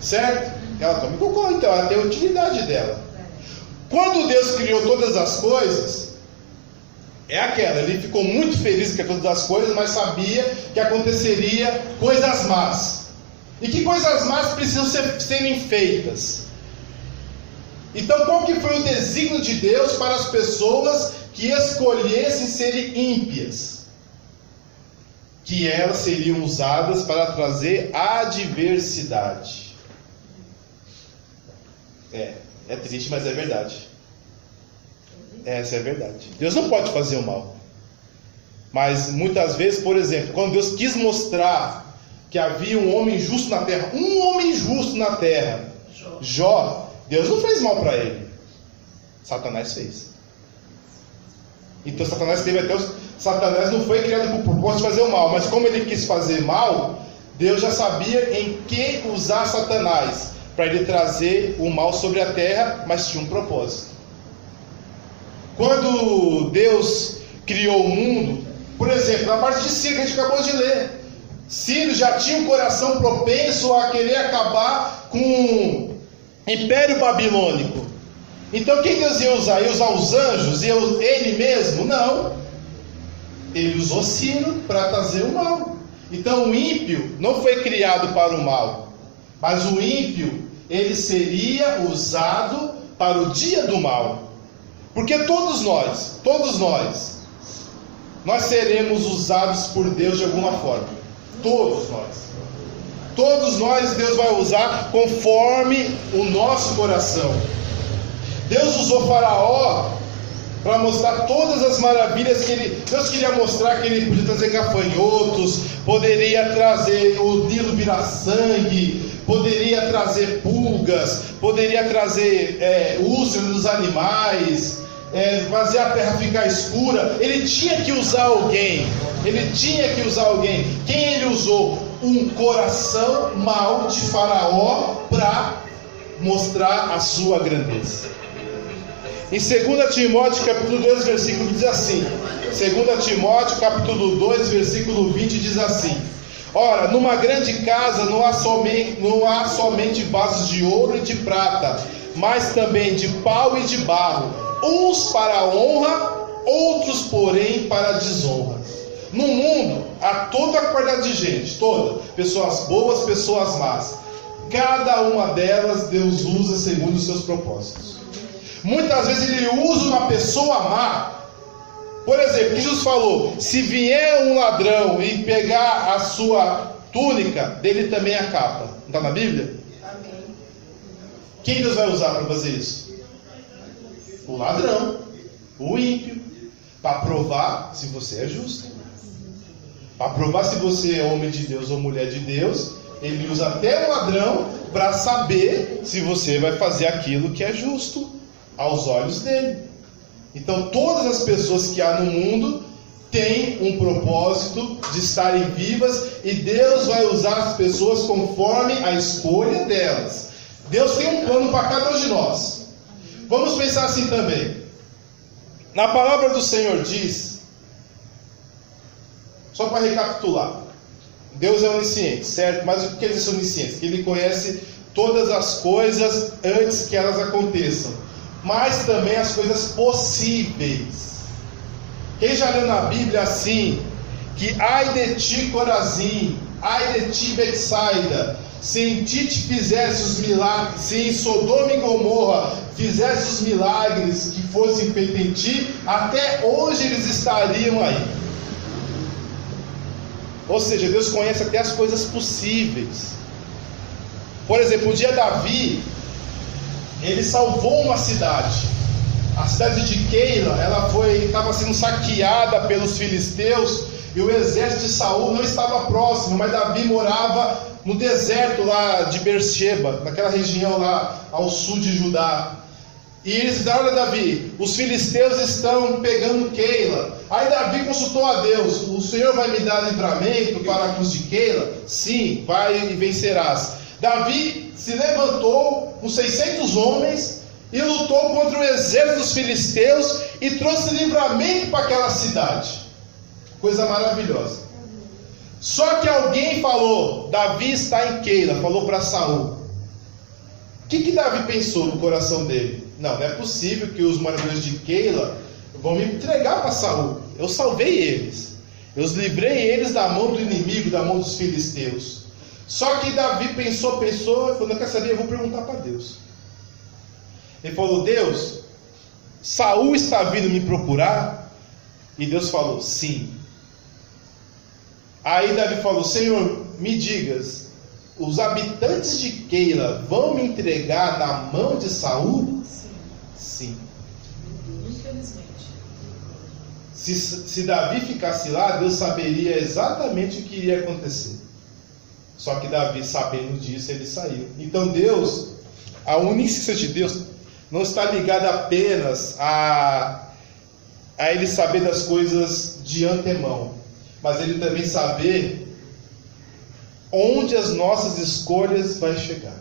Certo? Ela come cocô, então ela tem a utilidade dela. Quando Deus criou todas as coisas, ele ficou muito feliz com todas as coisas, mas sabia que aconteceria coisas más. E que coisas más precisam serem feitas. Então qual que foi o desígnio de Deus para as pessoas que escolhessem serem ímpias? Que elas seriam usadas para trazer adversidade. É triste, mas é verdade. Essa é a verdade. Deus não pode fazer o mal. Mas muitas vezes, por exemplo, quando Deus quis mostrar que havia um homem justo na terra, Jó, Deus não fez mal para ele. Satanás fez. Então Satanás não foi criado com o propósito de fazer o mal, mas como ele quis fazer mal, Deus já sabia em que usar Satanás para ele trazer o mal sobre a terra, mas tinha um propósito. Quando Deus criou o mundo, por exemplo, na parte de Ciro que a gente acabou de ler, Ciro já tinha um coração propenso a querer acabar com o Império Babilônico. Então quem Deus ia usar? Ia usar os anjos? Ele mesmo? Não. Ele usou Ciro para trazer o mal. Então o ímpio não foi criado para o mal, mas o ímpio, ele seria usado para o dia do mal. Porque todos nós seremos usados por Deus de alguma forma. Todos nós Deus vai usar conforme o nosso coração. Deus usou Faraó para mostrar todas as maravilhas que Deus queria mostrar, que ele podia trazer gafanhotos, poderia trazer o Nilo virar sangue, poderia trazer pulgas, poderia trazer úlceras dos animais, fazer a terra ficar escura. Ele tinha que usar alguém. Quem ele usou? Um coração mau de Faraó para mostrar a sua grandeza. Em 2 Timóteo capítulo 2 versículo diz assim, 2 Timóteo capítulo 2 versículo 20 diz assim: ora, numa grande casa não há somente vasos de ouro e de prata, mas também de pau e de barro, uns para a honra, outros porém para a desonra. No mundo há toda a qualidade de gente, pessoas boas, pessoas más. Cada uma delas Deus usa segundo os seus propósitos. Muitas vezes ele usa uma pessoa má. Por exemplo, Jesus falou: se vier um ladrão e pegar a sua túnica, dele também a capa. Não está na Bíblia? Amém. Quem Deus vai usar para fazer isso? O ladrão, o ímpio, para provar se você é justo, para provar se você é homem de Deus ou mulher de Deus. Ele usa até o ladrão para saber se você vai fazer aquilo que é justo aos olhos dele. Então todas as pessoas que há no mundo têm um propósito de estarem vivas, e Deus vai usar as pessoas conforme a escolha delas. Deus tem um plano para cada um de nós. Vamos pensar assim também. Na palavra do Senhor diz, só para recapitular, Deus é onisciente, certo? Mas o que ele é onisciente? Que ele conhece todas as coisas antes que elas aconteçam, mas também as coisas possíveis. Quem já leu na Bíblia assim, que ai de ti Corazim, ai de ti Betsaida, se em Tite fizesse os milagres, se em Sodoma e Gomorra fizesse os milagres que fossem feitos em ti, até hoje eles estariam aí. Ou seja, Deus conhece até as coisas possíveis. Por exemplo, um dia Davi, ele salvou uma cidade. A cidade de Keila, ela estava sendo saqueada pelos filisteus, e o exército de Saul não estava próximo, mas Davi morava no deserto lá de Beersheba, naquela região lá ao sul de Judá. E eles disseram: olha, Davi, os filisteus estão pegando Keila. Aí Davi consultou a Deus: o Senhor vai me dar livramento para a cruz de Keila? Sim, vai e vencerás. Davi se levantou com 600 homens e lutou contra o exército dos filisteus e trouxe livramento para aquela cidade. Coisa maravilhosa. Só que alguém falou: Davi está em Keila, falou para Saul. O que Davi pensou no coração dele? Não é possível que os moradores de Keila vão me entregar para Saul. Eu salvei eles, eu os livrei eles da mão do inimigo, da mão dos filisteus. Só que Davi pensou e falou: não quer saber, eu vou perguntar para Deus. Ele falou: Deus, Saul está vindo me procurar? E Deus falou: sim. Aí Davi falou: Senhor, me digas, os habitantes de Keila vão me entregar na mão de Saul? Sim. Infelizmente. Se Davi ficasse lá, Deus saberia exatamente o que iria acontecer. Só que Davi, sabendo disso, ele saiu. Então Deus, a onisciência de Deus não está ligada apenas a ele saber das coisas de antemão, mas ele também saber onde as nossas escolhas vão chegar.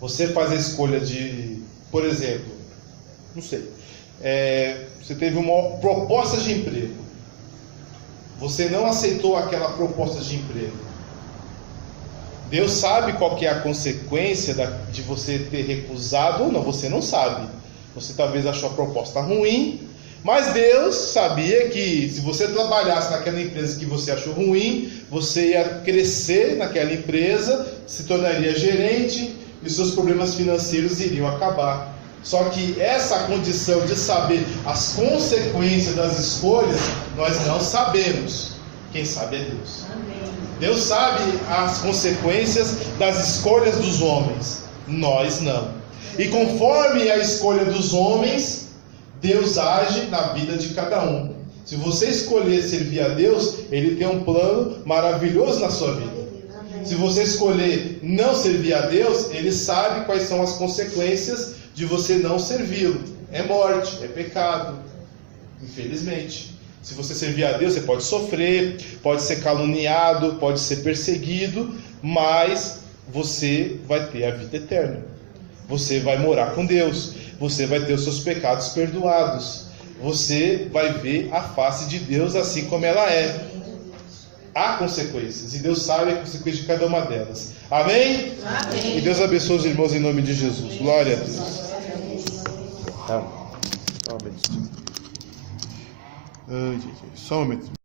Você faz a escolha de, por exemplo, não sei, você teve uma proposta de emprego, você não aceitou aquela proposta de emprego. Deus sabe qual que é a consequência de você ter recusado ou não, você não sabe. Você talvez achou a proposta ruim, mas Deus sabia que se você trabalhasse naquela empresa que você achou ruim, você ia crescer naquela empresa, se tornaria gerente e seus problemas financeiros iriam acabar. Só que essa condição de saber as consequências das escolhas, nós não sabemos. Quem sabe é Deus. Deus sabe as consequências das escolhas dos homens, nós não. E conforme a escolha dos homens, Deus age na vida de cada um. Se você escolher servir a Deus, Ele tem um plano maravilhoso na sua vida. Se você escolher não servir a Deus, Ele sabe quais são as consequências de você não servi-lo. É morte, é pecado, infelizmente. Se você servir a Deus, você pode sofrer, pode ser caluniado, pode ser perseguido, mas você vai ter a vida eterna. Você vai morar com Deus, você vai ter os seus pecados perdoados, você vai ver a face de Deus assim como ela é. Há consequências, e Deus sabe a consequência de cada uma delas. Amém? Amém. E Deus abençoe os irmãos em nome de Jesus. Glória a Deus. Amém. Só um momento.